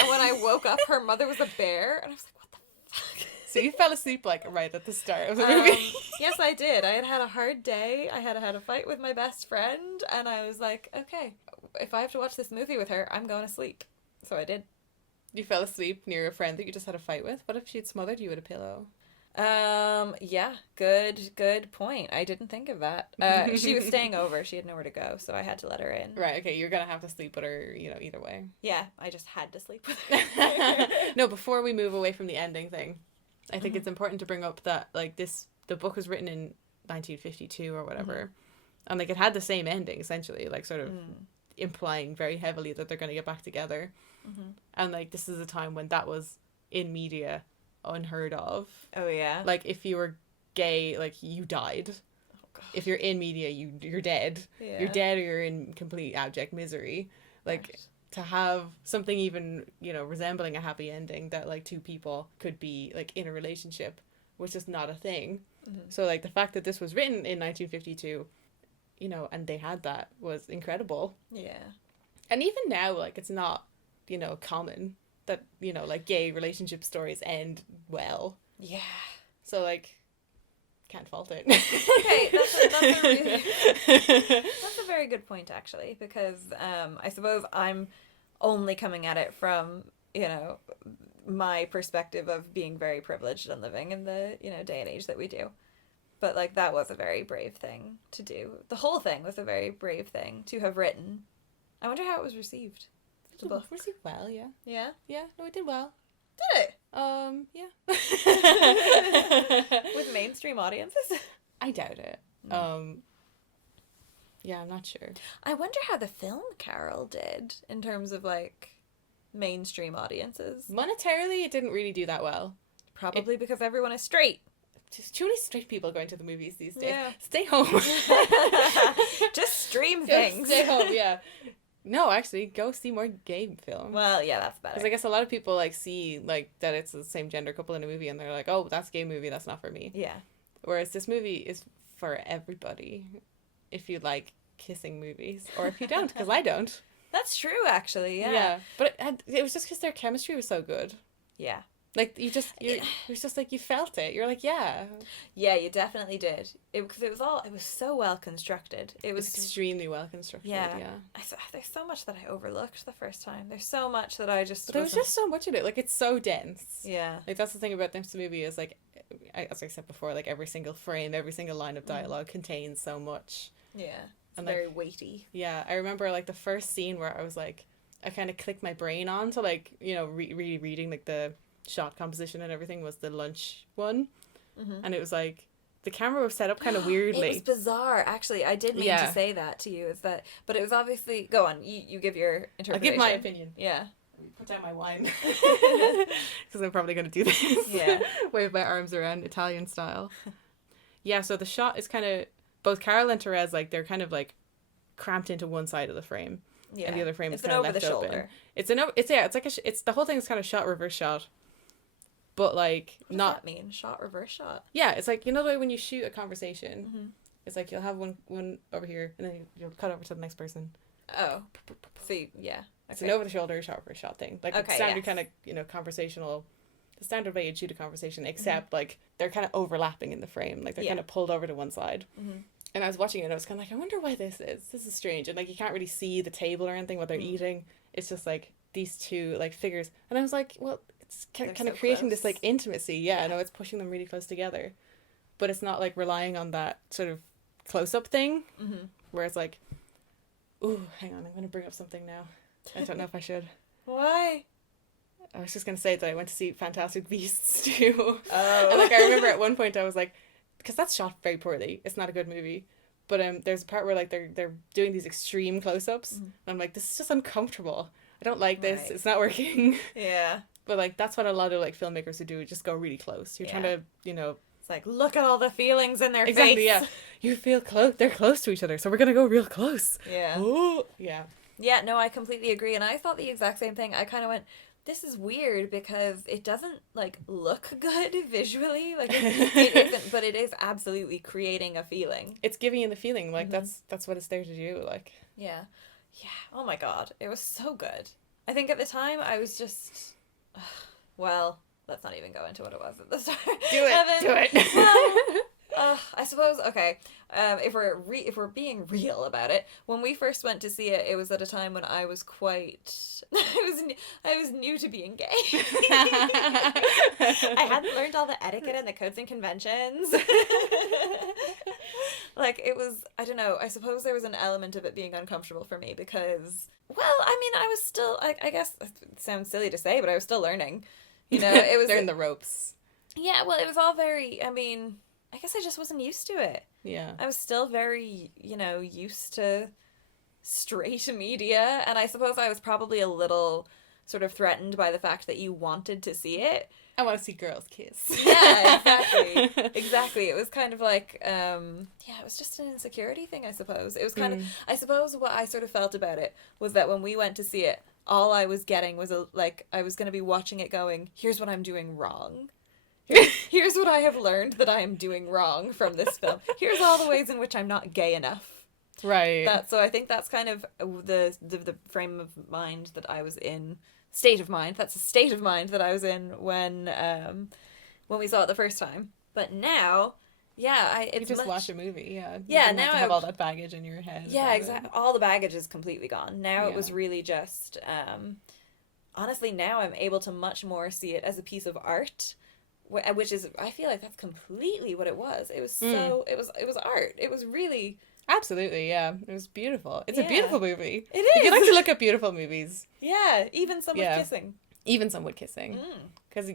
and when I woke up, her mother was a bear, and I was like, what the fuck? So you fell asleep like right at the start of the movie? Yes, I did. I had a hard day. I had a fight with my best friend, and I was like, okay, if I have to watch this movie with her, I'm going to sleep. So I did. You fell asleep near a friend that you just had a fight with? What if she had smothered you with a pillow? Yeah, good point. I didn't think of that. She was staying over. She had nowhere to go, so I had to let her in. Right, okay, you're gonna have to sleep with her, either way. Yeah, I just had to sleep with her. No, before we move away from the ending thing, I think it's important to bring up that, like, the book was written in 1952 or whatever, and, like, it had the same ending, essentially, like, sort of implying very heavily that they're gonna get back together. And like this is a time when that was in media unheard of. Oh yeah. Like if you were gay, like you died. Oh, God. If you're in media, you're dead. Yeah. You're dead, or you're in complete abject misery. Like Right. to have something even, you know, resembling a happy ending, that like two people could be like in a relationship, was just not a thing. So like the fact that this was written in 1952, you know, and they had that, was incredible. Yeah. And even now, like it's not, you know, common that, you know, like gay relationship stories end well. Yeah. So like can't fault it. Okay, that's a very good point, actually, because I suppose I'm only coming at it from, you know, my perspective of being very privileged and living in the, you know, day and age that we do. But like that was a very brave thing to do. The whole thing was a very brave thing to have written. I wonder how it was received. The book. Received well, yeah. Yeah. Yeah, no, it did well. Did it? Yeah. With mainstream audiences? I doubt it. Yeah, I'm not sure. I wonder how the film Carol did in terms of like mainstream audiences. Monetarily, it didn't really do that well. Probably because everyone is straight. Just too many straight people going to the movies these days. Yeah. Stay home. Just stream things. Stay home, yeah. No, actually, go see more gay films. Well, yeah, that's better. Because I guess a lot of people like see like that it's the same gender couple in a movie, and they're like, "Oh, that's a gay movie. That's not for me." Yeah. Whereas this movie is for everybody, if you like kissing movies, or if you don't, because I don't. That's true, actually. Yeah. Yeah, but it was just because their chemistry was so good. Yeah. Like it was just like you felt it. You're like, yeah. Yeah, you definitely did. Because it was so well constructed. It was extremely well constructed. Yeah. Yeah. There's so much that I overlooked the first time. There's so much that I just. But there was just so much in it. Like it's so dense. Yeah. Like that's the thing about this movie is like, as I said before, like every single frame, every single line of dialogue contains so much. Yeah. It's and very like, weighty. Yeah, I remember like the first scene where I was like, I kind of clicked my brain on to like, you know, really reading like the shot composition and everything, was the lunch one. And it was like the camera was set up kind of weirdly. It was bizarre, actually. I did mean to say that to you, but it was obviously, go on, you give your interpretation. I'll give my opinion. Yeah. Put down my wine because I'm probably going to do this. Yeah. Wave my arms around Italian style. Yeah, so the shot is kind of, both Carol and Therese, like they're kind of like cramped into one side of the frame. Yeah. And the other frame is kind of left open. It's the whole thing is kind of shot reverse shot. But like what does that mean? Shot reverse shot. Yeah, it's like, you know the way when you shoot a conversation, it's like you'll have one over here and then you'll cut over to the next person. Oh, see, yeah. Okay. It's an over the shoulder shot reverse shot thing. Like the standard kind of, you know, conversational, the standard way you'd shoot a conversation, except like they're kind of overlapping in the frame, like they're kind of pulled over to one side. And I was watching it and I was kind of like, I wonder why this is strange. And like you can't really see the table or anything, what they're eating. It's just like these two like figures, and I was like, well, it's kind of creating this like intimacy. Yeah, no, it's pushing them really close together, but it's not like relying on that sort of close-up thing where it's like, ooh, hang on, I'm going to bring up something now. I don't know if I should. Why? I was just going to say that I went to see Fantastic Beasts too. Oh. And like I remember at one point I was like, because that's shot very poorly, it's not a good movie, but there's a part where like they're doing these extreme close-ups and I'm like, this is just uncomfortable. I don't like this. Right. It's not working. Yeah. But like that's what a lot of like filmmakers would do, just go really close. You're trying to, you know, it's like, look at all the feelings in their exactly, face. Yeah. You feel close. They're close to each other, so we're gonna go real close. Yeah. Ooh. Yeah. Yeah. No, I completely agree, and I thought the exact same thing. I kind of went, this is weird because it doesn't like look good visually, like it isn't, but it is absolutely creating a feeling. It's giving you the feeling, like that's what it's there to do, like. Yeah. Yeah. Oh my God, it was so good. I think at the time I was just, well, let's not even go into what it was at the start. Do it. Well, I suppose, okay, if we're being real about it, when we first went to see it, it was at a time when I was I was new to being gay. I hadn't learned all the etiquette and the codes and conventions. Like, it was, I don't know, I suppose there was an element of it being uncomfortable for me because, well, I mean, I was still, I guess, it sounds silly to say, but I was still learning. You know, it was... They're in the ropes. Yeah, well, it was all very, I mean... I guess I just wasn't used to it. Yeah. I was still very, you know, used to straight media, and I suppose I was probably a little sort of threatened by the fact that you wanted to see it. I want to see girls kiss. Yeah, exactly. Exactly. It was kind of like, it was just an insecurity thing, I suppose. It was kind of, I suppose what I sort of felt about it was that when we went to see it, all I was getting was, I was going to be watching it going, here's what I'm doing wrong. Here's what I have learned that I am doing wrong from this film. Here's all the ways in which I'm not gay enough. Right. So I think that's kind of the frame of mind that I was in. State of mind. That's a state of mind that I was in when we saw it the first time. But now, it's you just watch a movie, yeah. Yeah, you now have all that baggage in your head. Yeah, exactly. All the baggage is completely gone. Now it was really just, honestly, now I'm able to much more see it as a piece of art, which is, I feel like that's completely what it was. It was so, it was art. It was really... Absolutely, yeah. It was beautiful. It's a beautiful movie. It is. If you like to look at beautiful movies. Yeah, even some with kissing. Even some with kissing. Because,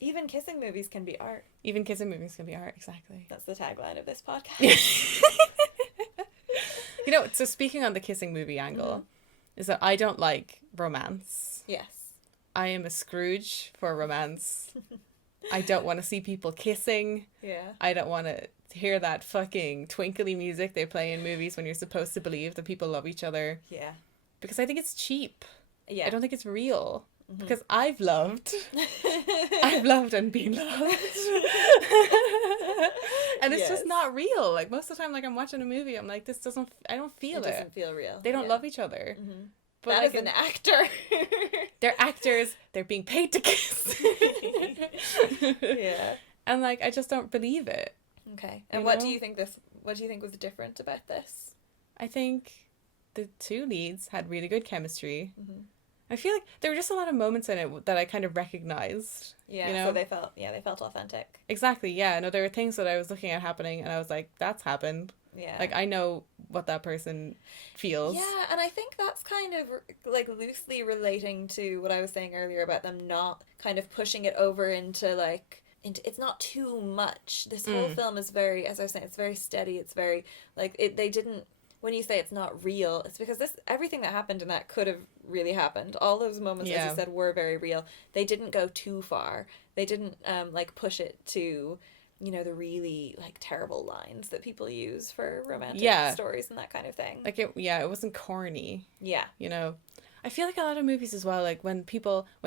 even kissing movies can be art. Even kissing movies can be art, exactly. That's the tagline of this podcast. So speaking on the kissing movie angle, is that I don't like romance. Yes. I am a Scrooge for romance. I don't want to see people kissing. Yeah. I don't want to hear that fucking twinkly music they play in movies when you're supposed to believe that people love each other. Yeah. Because I think it's cheap. Yeah. I don't think it's real. Because I've loved and been loved. And it's just not real. Like, most of the time, like, I'm watching a movie, I'm like, I don't feel it. It doesn't feel real. They don't love each other. But that is an actor. They're actors. They're being paid to kiss. Yeah. And, like, I just don't believe it. Okay. And what do you think was different about this? I think the two leads had really good chemistry. I feel like there were just a lot of moments in it that I kind of recognized. Yeah, so they felt authentic. Exactly, yeah. No, there were things that I was looking at happening and I was like, that's happened. Yeah. Like, I know what that person feels. Yeah, and I think that's kind of, like, loosely relating to what I was saying earlier about them not kind of pushing it over into, like... it's not too much. This whole film is very, as I was saying, it's very steady. It's very, like, they didn't, when you say it's not real, it's because everything that happened in that could have really happened. All those moments, as you said, were very real. They didn't go too far. They didn't, like, push it to, the really, like, terrible lines that people use for romantic stories and that kind of thing. Like, it wasn't corny. Yeah. I feel like a lot of movies as well, like, when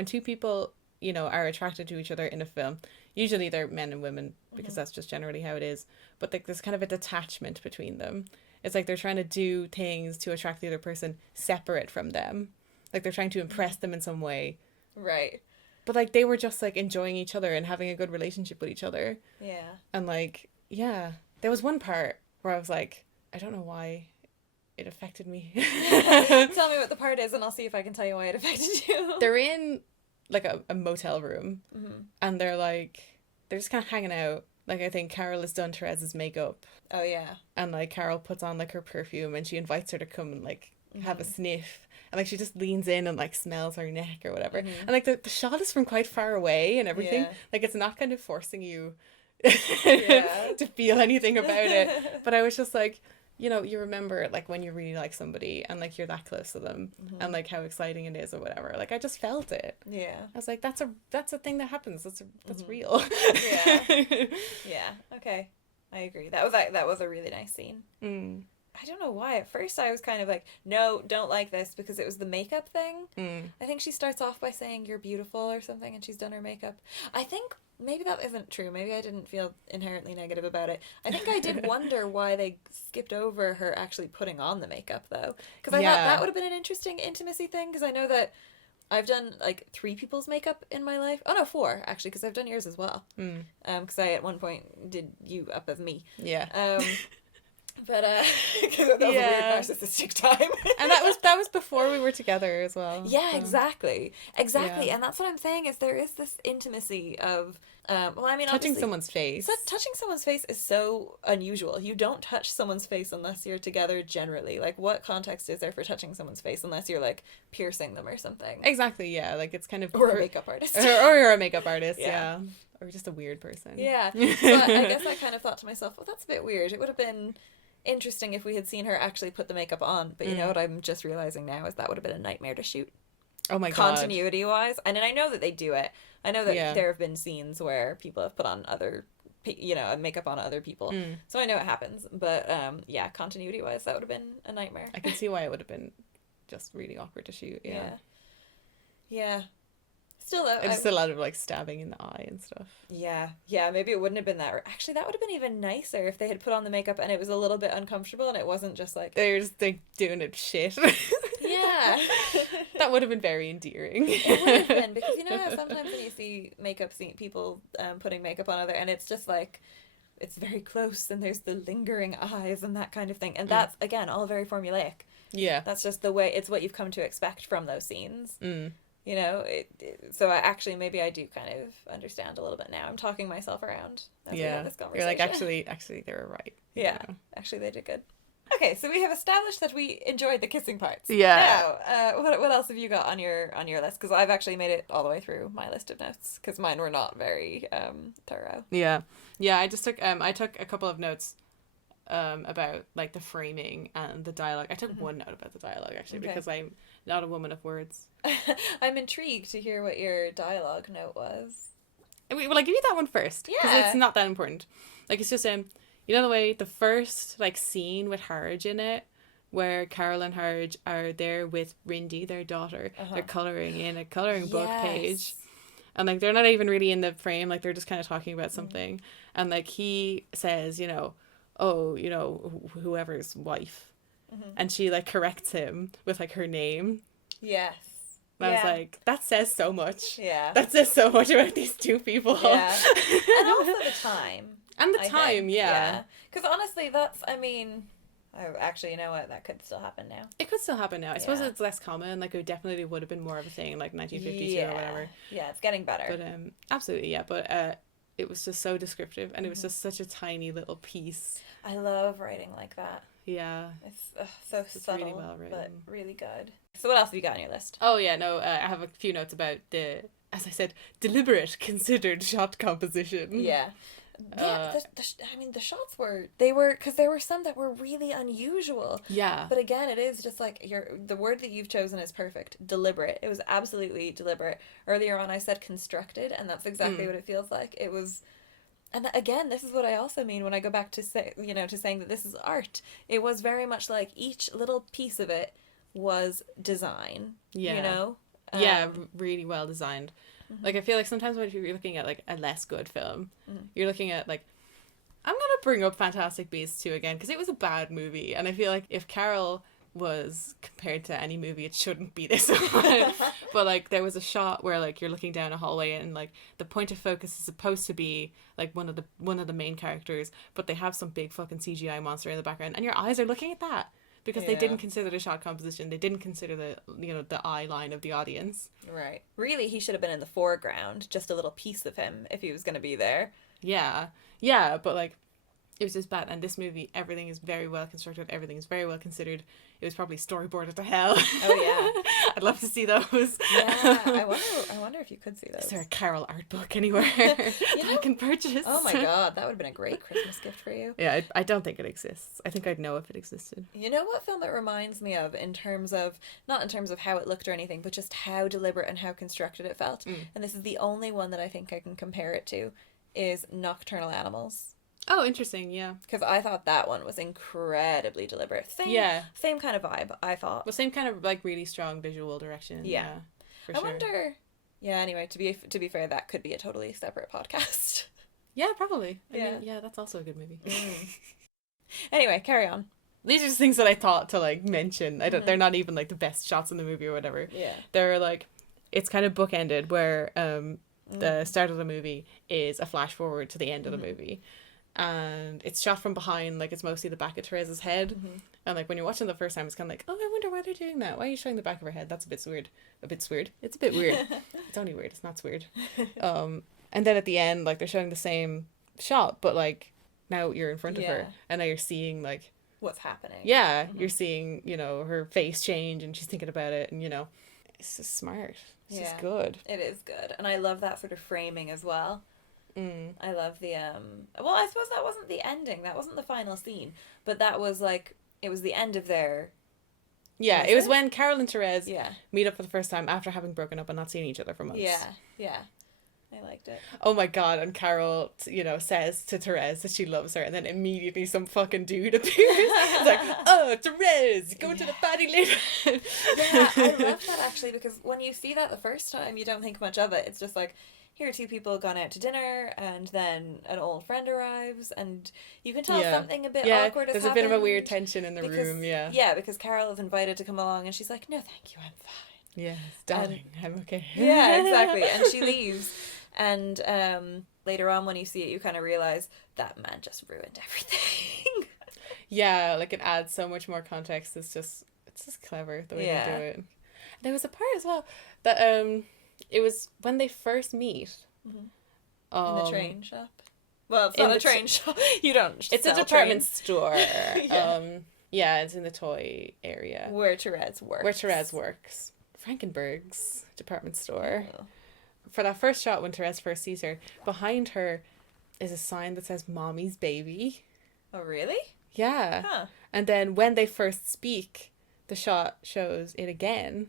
two people, are attracted to each other in a film, usually they're men and women, because that's just generally how it is. But, like, there's kind of a detachment between them. It's like they're trying to do things to attract the other person separate from them. Like, they're trying to impress them in some way. Right. But, like, they were just, like, enjoying each other and having a good relationship with each other. Yeah. And, like, there was one part where I was like, I don't know why it affected me. Tell me what the part is and I'll see if I can tell you why it affected you. They're in, like, a motel room. And they're just kind of hanging out. Like, I think Carol has done Therese's makeup. Oh, yeah. And, like, Carol puts on, like, her perfume and she invites her to come and, like, have a sniff. And, like, she just leans in and, like, smells her neck or whatever. And, like, the shot is from quite far away and everything. Yeah. Like, it's not kind of forcing you to feel anything about it. But I was just like, you remember, like, when you really like somebody and, like, you're that close to them and, like, how exciting it is or whatever. Like, I just felt it. Yeah. I was like, that's a thing that happens. That's real. Yeah. Yeah. Okay. I agree. That was a really nice scene. I don't know why. At first I was kind of like, no, don't like this, because it was the makeup thing. I think she starts off by saying you're beautiful or something and she's done her makeup. I think maybe that isn't true. Maybe I didn't feel inherently negative about it. I think I did wonder why they skipped over her actually putting on the makeup, though. Because I thought that would have been an interesting intimacy thing, because I know that I've done, like, 3 people's makeup in my life. Oh, no, 4, actually, because I've done yours as well. Because I, at one point, did you up of me. Yeah. But, because that was a weird narcissistic time. And that was before we were together as well. Yeah, so. Exactly. Yeah. And that's what I'm saying, is there is this intimacy of, touching someone's face. Touching someone's face is so unusual. You don't touch someone's face unless you're together generally. Like, what context is there for touching someone's face unless you're, like, piercing them or something? Exactly, yeah. Like, it's kind of... Or a makeup artist. Or you're a makeup artist, yeah. Or just a weird person. Yeah. So I guess I kind of thought to myself, well, that's a bit weird. It would have been interesting if we had seen her actually put the makeup on, but you know what I'm just realizing now is that would have been a nightmare to shoot. Oh my God. continuity wise. And I know that they do it. I know that Yeah. there have been scenes where people have put on makeup on other people. So I know it happens. But yeah, continuity wise, that would have been a nightmare. I can see why it would have been just really awkward to shoot. Yeah. Yeah. Still, though, And just a lot of like stabbing in the eye and stuff. yeah, maybe it wouldn't have been that. Actually, that would have been even nicer if they had put on the makeup and it was a little bit uncomfortable and it wasn't just like They're just like doing it shit. yeah. That would have been very endearing. It would have been, because you know how sometimes when you see people putting makeup on other, and it's just like it's very close and there's the lingering eyes and that kind of thing, and that's again all very formulaic. Yeah. That's just the way, it's what you've come to expect from those scenes. You know, so maybe I do kind of understand a little bit now. I'm talking myself around as we have this conversation. You're like, actually, they were right. Yeah, actually, they did good. Okay, so we have established that we enjoyed the kissing parts. Yeah. Now, what else have you got on your list? Because I've actually made it all the way through my list of notes because mine were not very thorough. Yeah. I just took I took a couple of notes about like the framing and the dialogue. I took one note about the dialogue actually because I'm not a woman of words. I'm intrigued to hear what your dialogue note was. Well, I give you that one first because it's not that important. Like it's just you know the way the first like scene with Harge in it, where Carol and Harge are there with Rindy, their daughter. They're coloring in a coloring book page, and like they're not even really in the frame. Like they're just kind of talking about something, and like he says, you know, oh, you know, whoever's wife, and she like corrects him with like her name. Yes. And I was like, that says so much. Yeah. That says so much about these two people. Yeah. And also the time. And the time, yeah. Because honestly, actually, you know what? That could still happen now. It could still happen now. I suppose it's less common. Like, it definitely would have been more of a thing, like 1952 or whatever. Yeah, it's getting better. But, absolutely, yeah. But, it was just so descriptive, and it was just such a tiny little piece. I love writing like that. Yeah. It's so subtle, really well written. but really good. So what else have you got on your list? Oh, yeah, no, I have a few notes about the, as I said, deliberate, considered shot composition. Yeah. Yeah, the shots were because there were some that were really unusual. Yeah. But again, it is just like the word that you've chosen is perfect. Deliberate. It was absolutely deliberate. Earlier on, I said constructed, and that's exactly what it feels like. It was, and again, this is what I also mean when I go back to saying that this is art. It was very much like each little piece of it was design. Yeah. You know. Really well designed. Like, I feel like sometimes when you're looking at, like, a less good film, you're looking at, like, I'm gonna bring up Fantastic Beasts 2 again, because it was a bad movie, and I feel like if Carol was compared to any movie, it shouldn't be this one. But, like, there was a shot where, like, you're looking down a hallway, and, like, the point of focus is supposed to be, like, one of the main characters, but they have some big fucking CGI monster in the background, and your eyes are looking at that. Because they didn't consider the shot composition. They didn't consider the eye line of the audience. Right. Really, he should have been in the foreground, just a little piece of him, if he was going to be there. Yeah, but like, it was just bad. And this movie, everything is very well constructed. Everything is very well considered. It was probably storyboarded to hell. Oh yeah, I'd love to see those. Yeah, I wonder if you could see those. Is there a Carol art book anywhere that I can purchase? Oh my god, that would have been a great Christmas gift for you. Yeah, I don't think it exists. I think I'd know if it existed. You know what film it reminds me of not in terms of how it looked or anything, but just how deliberate and how constructed it felt. And this is the only one that I think I can compare it to, is Nocturnal Animals. Oh, interesting, yeah. Because I thought that one was incredibly deliberate. Same kind of vibe, I thought. Well, same kind of, like, really strong visual direction. Yeah, for sure. I wonder... Yeah, anyway, to be fair, that could be a totally separate podcast. Yeah, probably. I mean, yeah, that's also a good movie. Anyway, carry on. These are just things that I thought to, like, mention. They're not even, like, the best shots in the movie or whatever. Yeah. They're, like... It's kind of bookended where the start of the movie is a flash forward to the end of the movie. And it's shot from behind, like, it's mostly the back of Teresa's head. And, like, when you're watching the first time, it's kind of like, oh, I wonder why they're doing that. Why are you showing the back of her head? That's a bit weird. It's a bit weird. It's only weird. It's not weird. And then at the end, like, they're showing the same shot, but, like, now you're in front of her. And now you're seeing, like... What's happening. Yeah. You're seeing, you know, her face change, and she's thinking about it, and, you know, it's just smart. It's just good. It is good. And I love that sort of framing as well. I love the well, I suppose that wasn't the ending, that wasn't the final scene, but that was like, it was the end of their Yeah, it was when Carol and Therese Yeah. meet up for the first time after having broken up and not seeing each other for months. Yeah. I liked it. Oh my god, and Carol, says to Therese that she loves her, and then immediately some fucking dude appears. It's like, oh, Therese, go to the party later. Yeah, I love that actually, because when you see that the first time, you don't think much of it. It's just like, here are two people gone out to dinner, and then an old friend arrives, and you can tell something a bit awkward has there's a bit of a weird tension in the room, Yeah, because Carol is invited to come along, and she's like, no, thank you, I'm fine. Yes, darling, I'm okay. Yeah, exactly. And she leaves. And later on, when you see it, you kind of realize that man just ruined everything. Yeah, like it adds so much more context. It's just clever the way they do it. There was a part as well that it was when they first meet. In the train shop. Well, it's not a train shop. You don't. It's a department store. Yeah, it's in the toy area where Therese works. Frankenberg's department store. Oh. For that first shot when Therese first sees her, behind her is a sign that says Mommy's Baby. Oh, really? Yeah. Huh. And then when they first speak, the shot shows it again.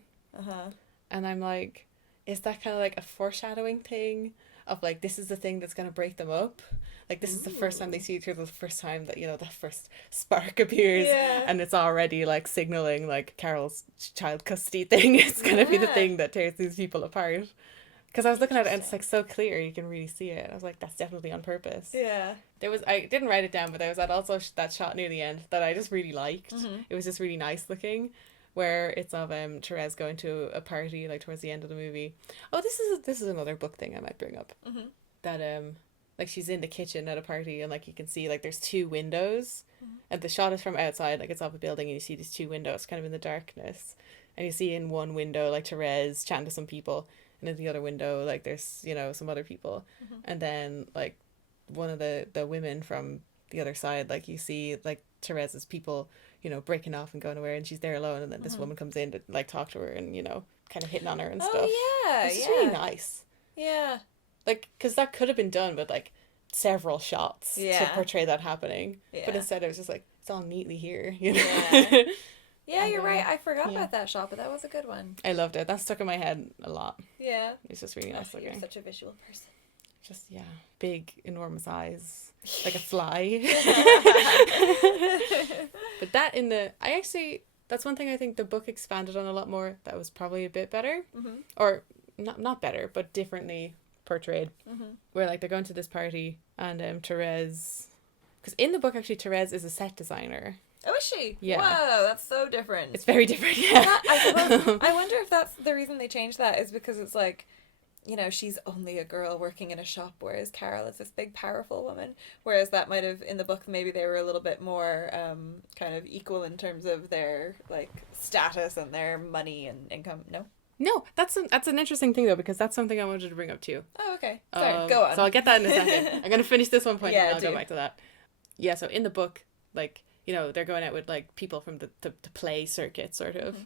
And I'm like, is that kind of like a foreshadowing thing of like, this is the thing that's going to break them up? Like, this is the first time they see each other, the first time that, the first spark appears. Yeah. And it's already like signaling like Carol's child custody thing. It's going to be the thing that tears these people apart. Because I was looking at it and it's like so clear, you can really see it. I was like, that's definitely on purpose. Yeah. I didn't write it down, but there was that shot near the end that I just really liked. It was just really nice looking, where it's of Therese going to a party like towards the end of the movie. Oh, this is another book thing I might bring up. That like she's in the kitchen at a party and like you can see like there's two windows, and the shot is from outside, like it's off a building, and you see these two windows kind of in the darkness, and you see in one window like Therese chatting to some people. And in the other window, like, there's, some other people. And then, like, one of the women from the other side, like, you see, like, Therese's people, breaking off and going away, and she's there alone. And then this woman comes in to, like, talk to her and, kind of hitting on her and stuff. Oh, yeah, it's really nice. Yeah. Like, because that could have been done with, like, several shots to portray that happening. Yeah. But instead, it was just, like, it's all neatly here, Yeah. Yeah, you're right. I forgot about that shot, but that was a good one. I loved it. That stuck in my head a lot. Yeah. It's just really nice looking. You're such a visual person. Just, big, enormous eyes. Like a fly. But that's one thing I think the book expanded on a lot more. That was probably a bit better. Or, not better, but differently portrayed. Where, like, they're going to this party, and Therese... Because in the book, actually, Therese is a set designer. Oh, is she? Yeah. Whoa, that's so different. It's very different, yeah. I wonder if that's the reason they changed that, is because it's like, she's only a girl working in a shop, whereas Carol is this big, powerful woman. Whereas that might have, in the book, maybe they were a little bit more kind of equal in terms of their, like, status and their money and income. No? No, that's an interesting thing, though, because that's something I wanted to bring up, too. Oh, okay. Sorry, go on. So I'll get that in a second. I'm going to finish this one point and I'll go back to that. Yeah, so in the book, like... they're going out with, like, people from the play circuit, sort of.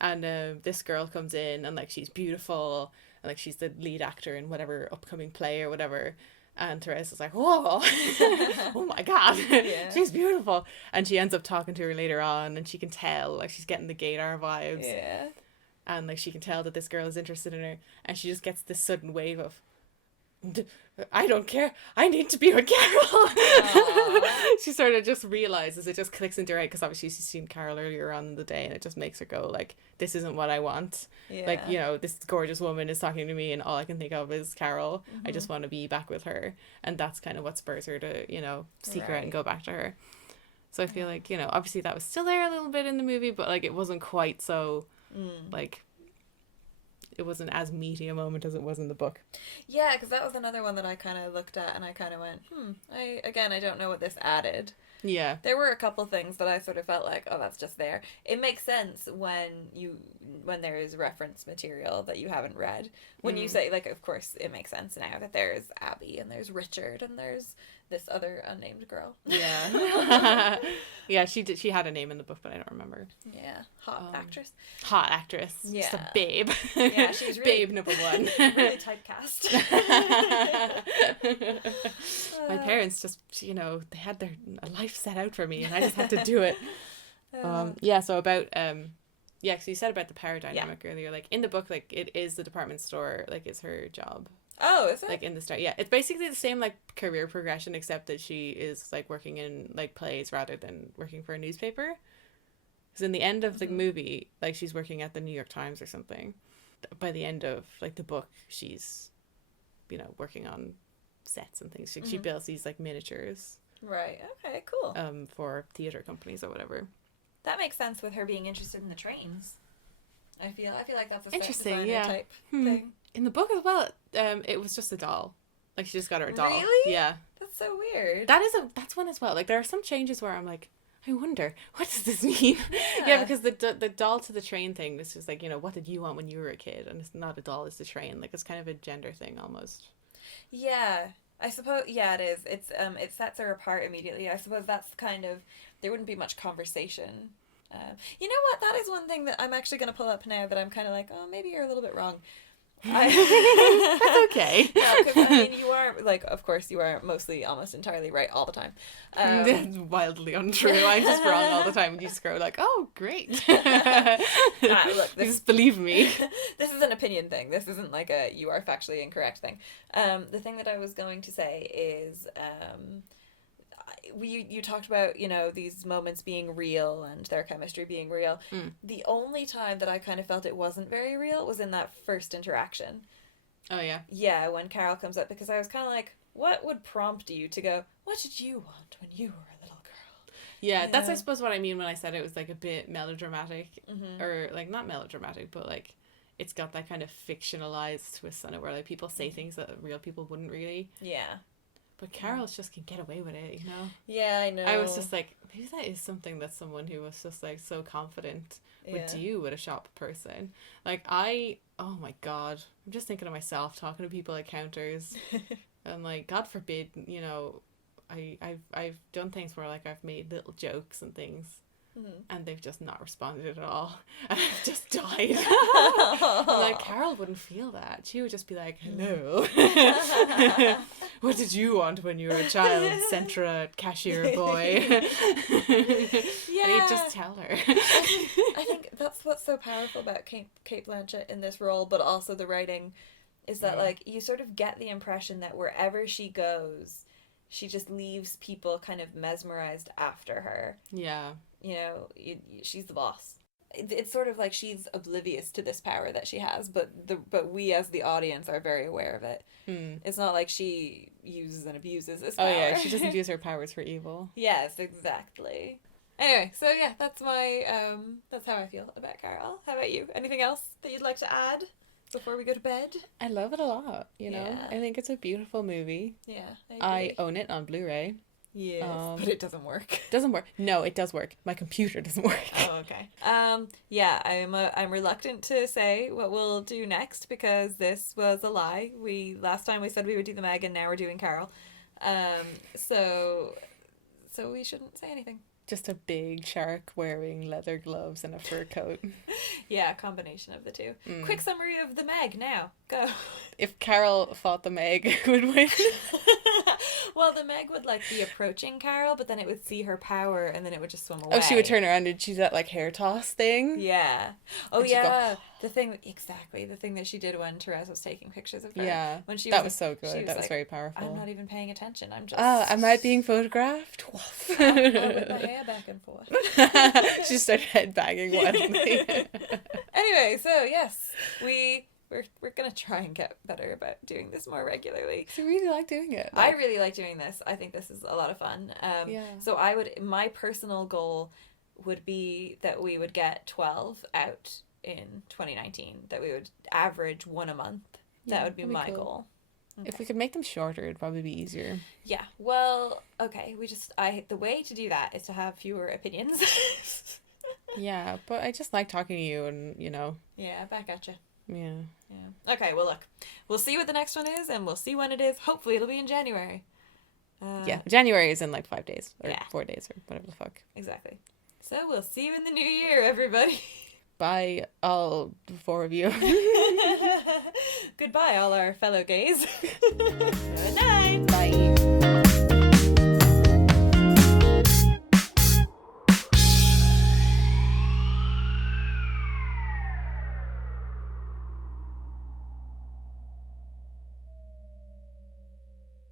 And this girl comes in, and, like, she's beautiful, and, like, she's the lead actor in whatever upcoming play or whatever. And Therese is like, whoa, oh, my God, she's beautiful. And she ends up talking to her later on, and she can tell, like, she's getting the gaydar vibes. Yeah. And, like, she can tell that this girl is interested in her, and she just gets this sudden wave of, I don't care. I need to be with Carol. She sort of just realizes, it just clicks into her head, because obviously she's seen Carol earlier on in the day, and it just makes her go like, this isn't what I want. Yeah. Like, this gorgeous woman is talking to me and all I can think of is Carol. I just want to be back with her. And that's kind of what spurs her to, seek her out and go back to her. So I feel like, obviously that was still there a little bit in the movie, but like it wasn't quite so like... It wasn't as meaty a moment as it was in the book. Yeah, because that was another one that I kind of looked at and I kind of went, I don't know what this added. Yeah. There were a couple things that I sort of felt like, oh, that's just there. It makes sense when there is reference material that you haven't read. When you say, like, of course, it makes sense now that there's Abby and there's Richard and there's this other unnamed girl. Yeah. Yeah, she had a name in the book, but I don't remember. Yeah. Hot actress. Yeah. Just a babe. Yeah, she's really... Babe number one. Really typecast. My parents just, they had a life set out for me, and I just had to do it. So about Yeah, because you said about the power dynamic earlier. Like, in the book, like, it is the department store, like, is her job. Oh, is it? Like, in the start. Yeah, it's basically the same, like, career progression, except that she is, like, working in, like, plays rather than working for a newspaper. Because in the end of the movie, like, she's working at the New York Times or something. By the end of, like, the book, she's, you know, working on sets and things. She builds these, like, miniatures. Right. Okay, cool. For theater companies or whatever. That makes sense with her being interested in the trains. I feel like that's a set Interesting, designer yeah. type thing. In the book as well, it was just a doll. Like, she just got her a doll. Really? Yeah. That's so weird. That's one as well. Like, there are some changes where I'm like, I wonder, what does this mean? Yeah, because the doll to the train thing, this is like, you know, what did you want when you were a kid? And it's not a doll, it's the train. Like, it's kind of a gender thing almost. Yeah. I suppose, yeah, it is. It's it sets her apart immediately. I suppose that's kind of, there wouldn't be much conversation. You know what? That is one thing that I'm actually going to pull up now that I'm kind of like, oh, maybe you're a little bit wrong. That's okay. Yeah, 'cause, I mean, you are, like, of course, you are mostly almost entirely right all the time. That's wildly untrue. I'm just wrong all the time. You just go like, oh, great. Look, just believe me. This is an opinion thing. This isn't like a you are factually incorrect thing. The thing that I was going to say is, you talked about, you know, these moments being real and their chemistry being real. The only time that I kind of felt it wasn't very real was in that first interaction. Oh, yeah. Yeah, when Carol comes up, because I was kind of like, what would prompt you to go, what did you want when you were a little girl? Yeah, that's, I suppose, what I mean when I said it was, like, a bit melodramatic. Or, like, not melodramatic, but, like, it's got that kind of fictionalized twist on it where, like, people say things that real people wouldn't really. Yeah. But Carol's just can get away with it, you know? Yeah, I know. I was just like, maybe that is something that someone who was just, like, so confident would do with a shop person. Like, oh my god, I'm just thinking of myself talking to people at counters. And, like, God forbid, you know, I've done things where, like, I've made little jokes and things. And they've just not responded at all. And I've just died. Like, Carol wouldn't feel that. She would just be like, hello. What did you want when you were a child? Centra cashier boy. Yeah. And he'd just tell her. I think that's what's so powerful about Cate Blanchett in this role, but also the writing, is that, like, you sort of get the impression that wherever she goes, she just leaves people kind of mesmerized after her. Yeah. You know, she's the boss. It's sort of like she's oblivious to this power that she has, but we as the audience are very aware of it. It's not like she uses and abuses this power. Oh yeah, she doesn't use her powers for evil. Yes, exactly. Anyway, so yeah, that's my that's how I feel about Carol. How about you? Anything else that you'd like to add before we go to bed? I love it a lot, you know. Yeah. I think it's a beautiful movie. Yeah, I own it on Blu-ray. Yes, but it doesn't work. Doesn't work. No, it does work. My computer doesn't work. Oh, okay. Yeah, I'm reluctant to say what we'll do next because this was a lie. Last time we said we would do the Meg, and now we're doing Carol. So we shouldn't say anything. Just a big shark wearing leather gloves and a fur coat. Yeah, a combination of the two. Quick summary of the Meg now. Go. If Carol fought the Meg, who would win? Well, the Meg would, like, be approaching Carol, but then it would see her power, and then it would just swim away. Oh, she would turn around and she's that, like, hair toss thing? Yeah. Oh, and yeah. The thing that she did when Therese was taking pictures of her. Yeah. When she that was so good. That was like, very powerful. I'm not even paying attention. I'm just... Oh, am I being photographed? With my hair back and forth. She just started headbanging wildly. Anyway, so yes, we're gonna try and get better about doing this more regularly. I really like doing it. I really like doing this. I think this is a lot of fun. So my personal goal would be that we would get 12 out in 2019. That we would average one a month. Yeah, that would be my cool. goal. Okay. If we could make them shorter, it'd probably be easier. Yeah. Well, okay. The way to do that is to have fewer opinions. Yeah, but I just like talking to you and, you know. Yeah, back at you. Yeah. Okay, well, look. We'll see what the next one is, and we'll see when it is. Hopefully it'll be in January. Yeah, January is in like 5 days, or 4 days, or whatever the fuck. Exactly. So we'll see you in the new year, everybody. Bye, all 4 of you. Goodbye, all our fellow gays. Good night.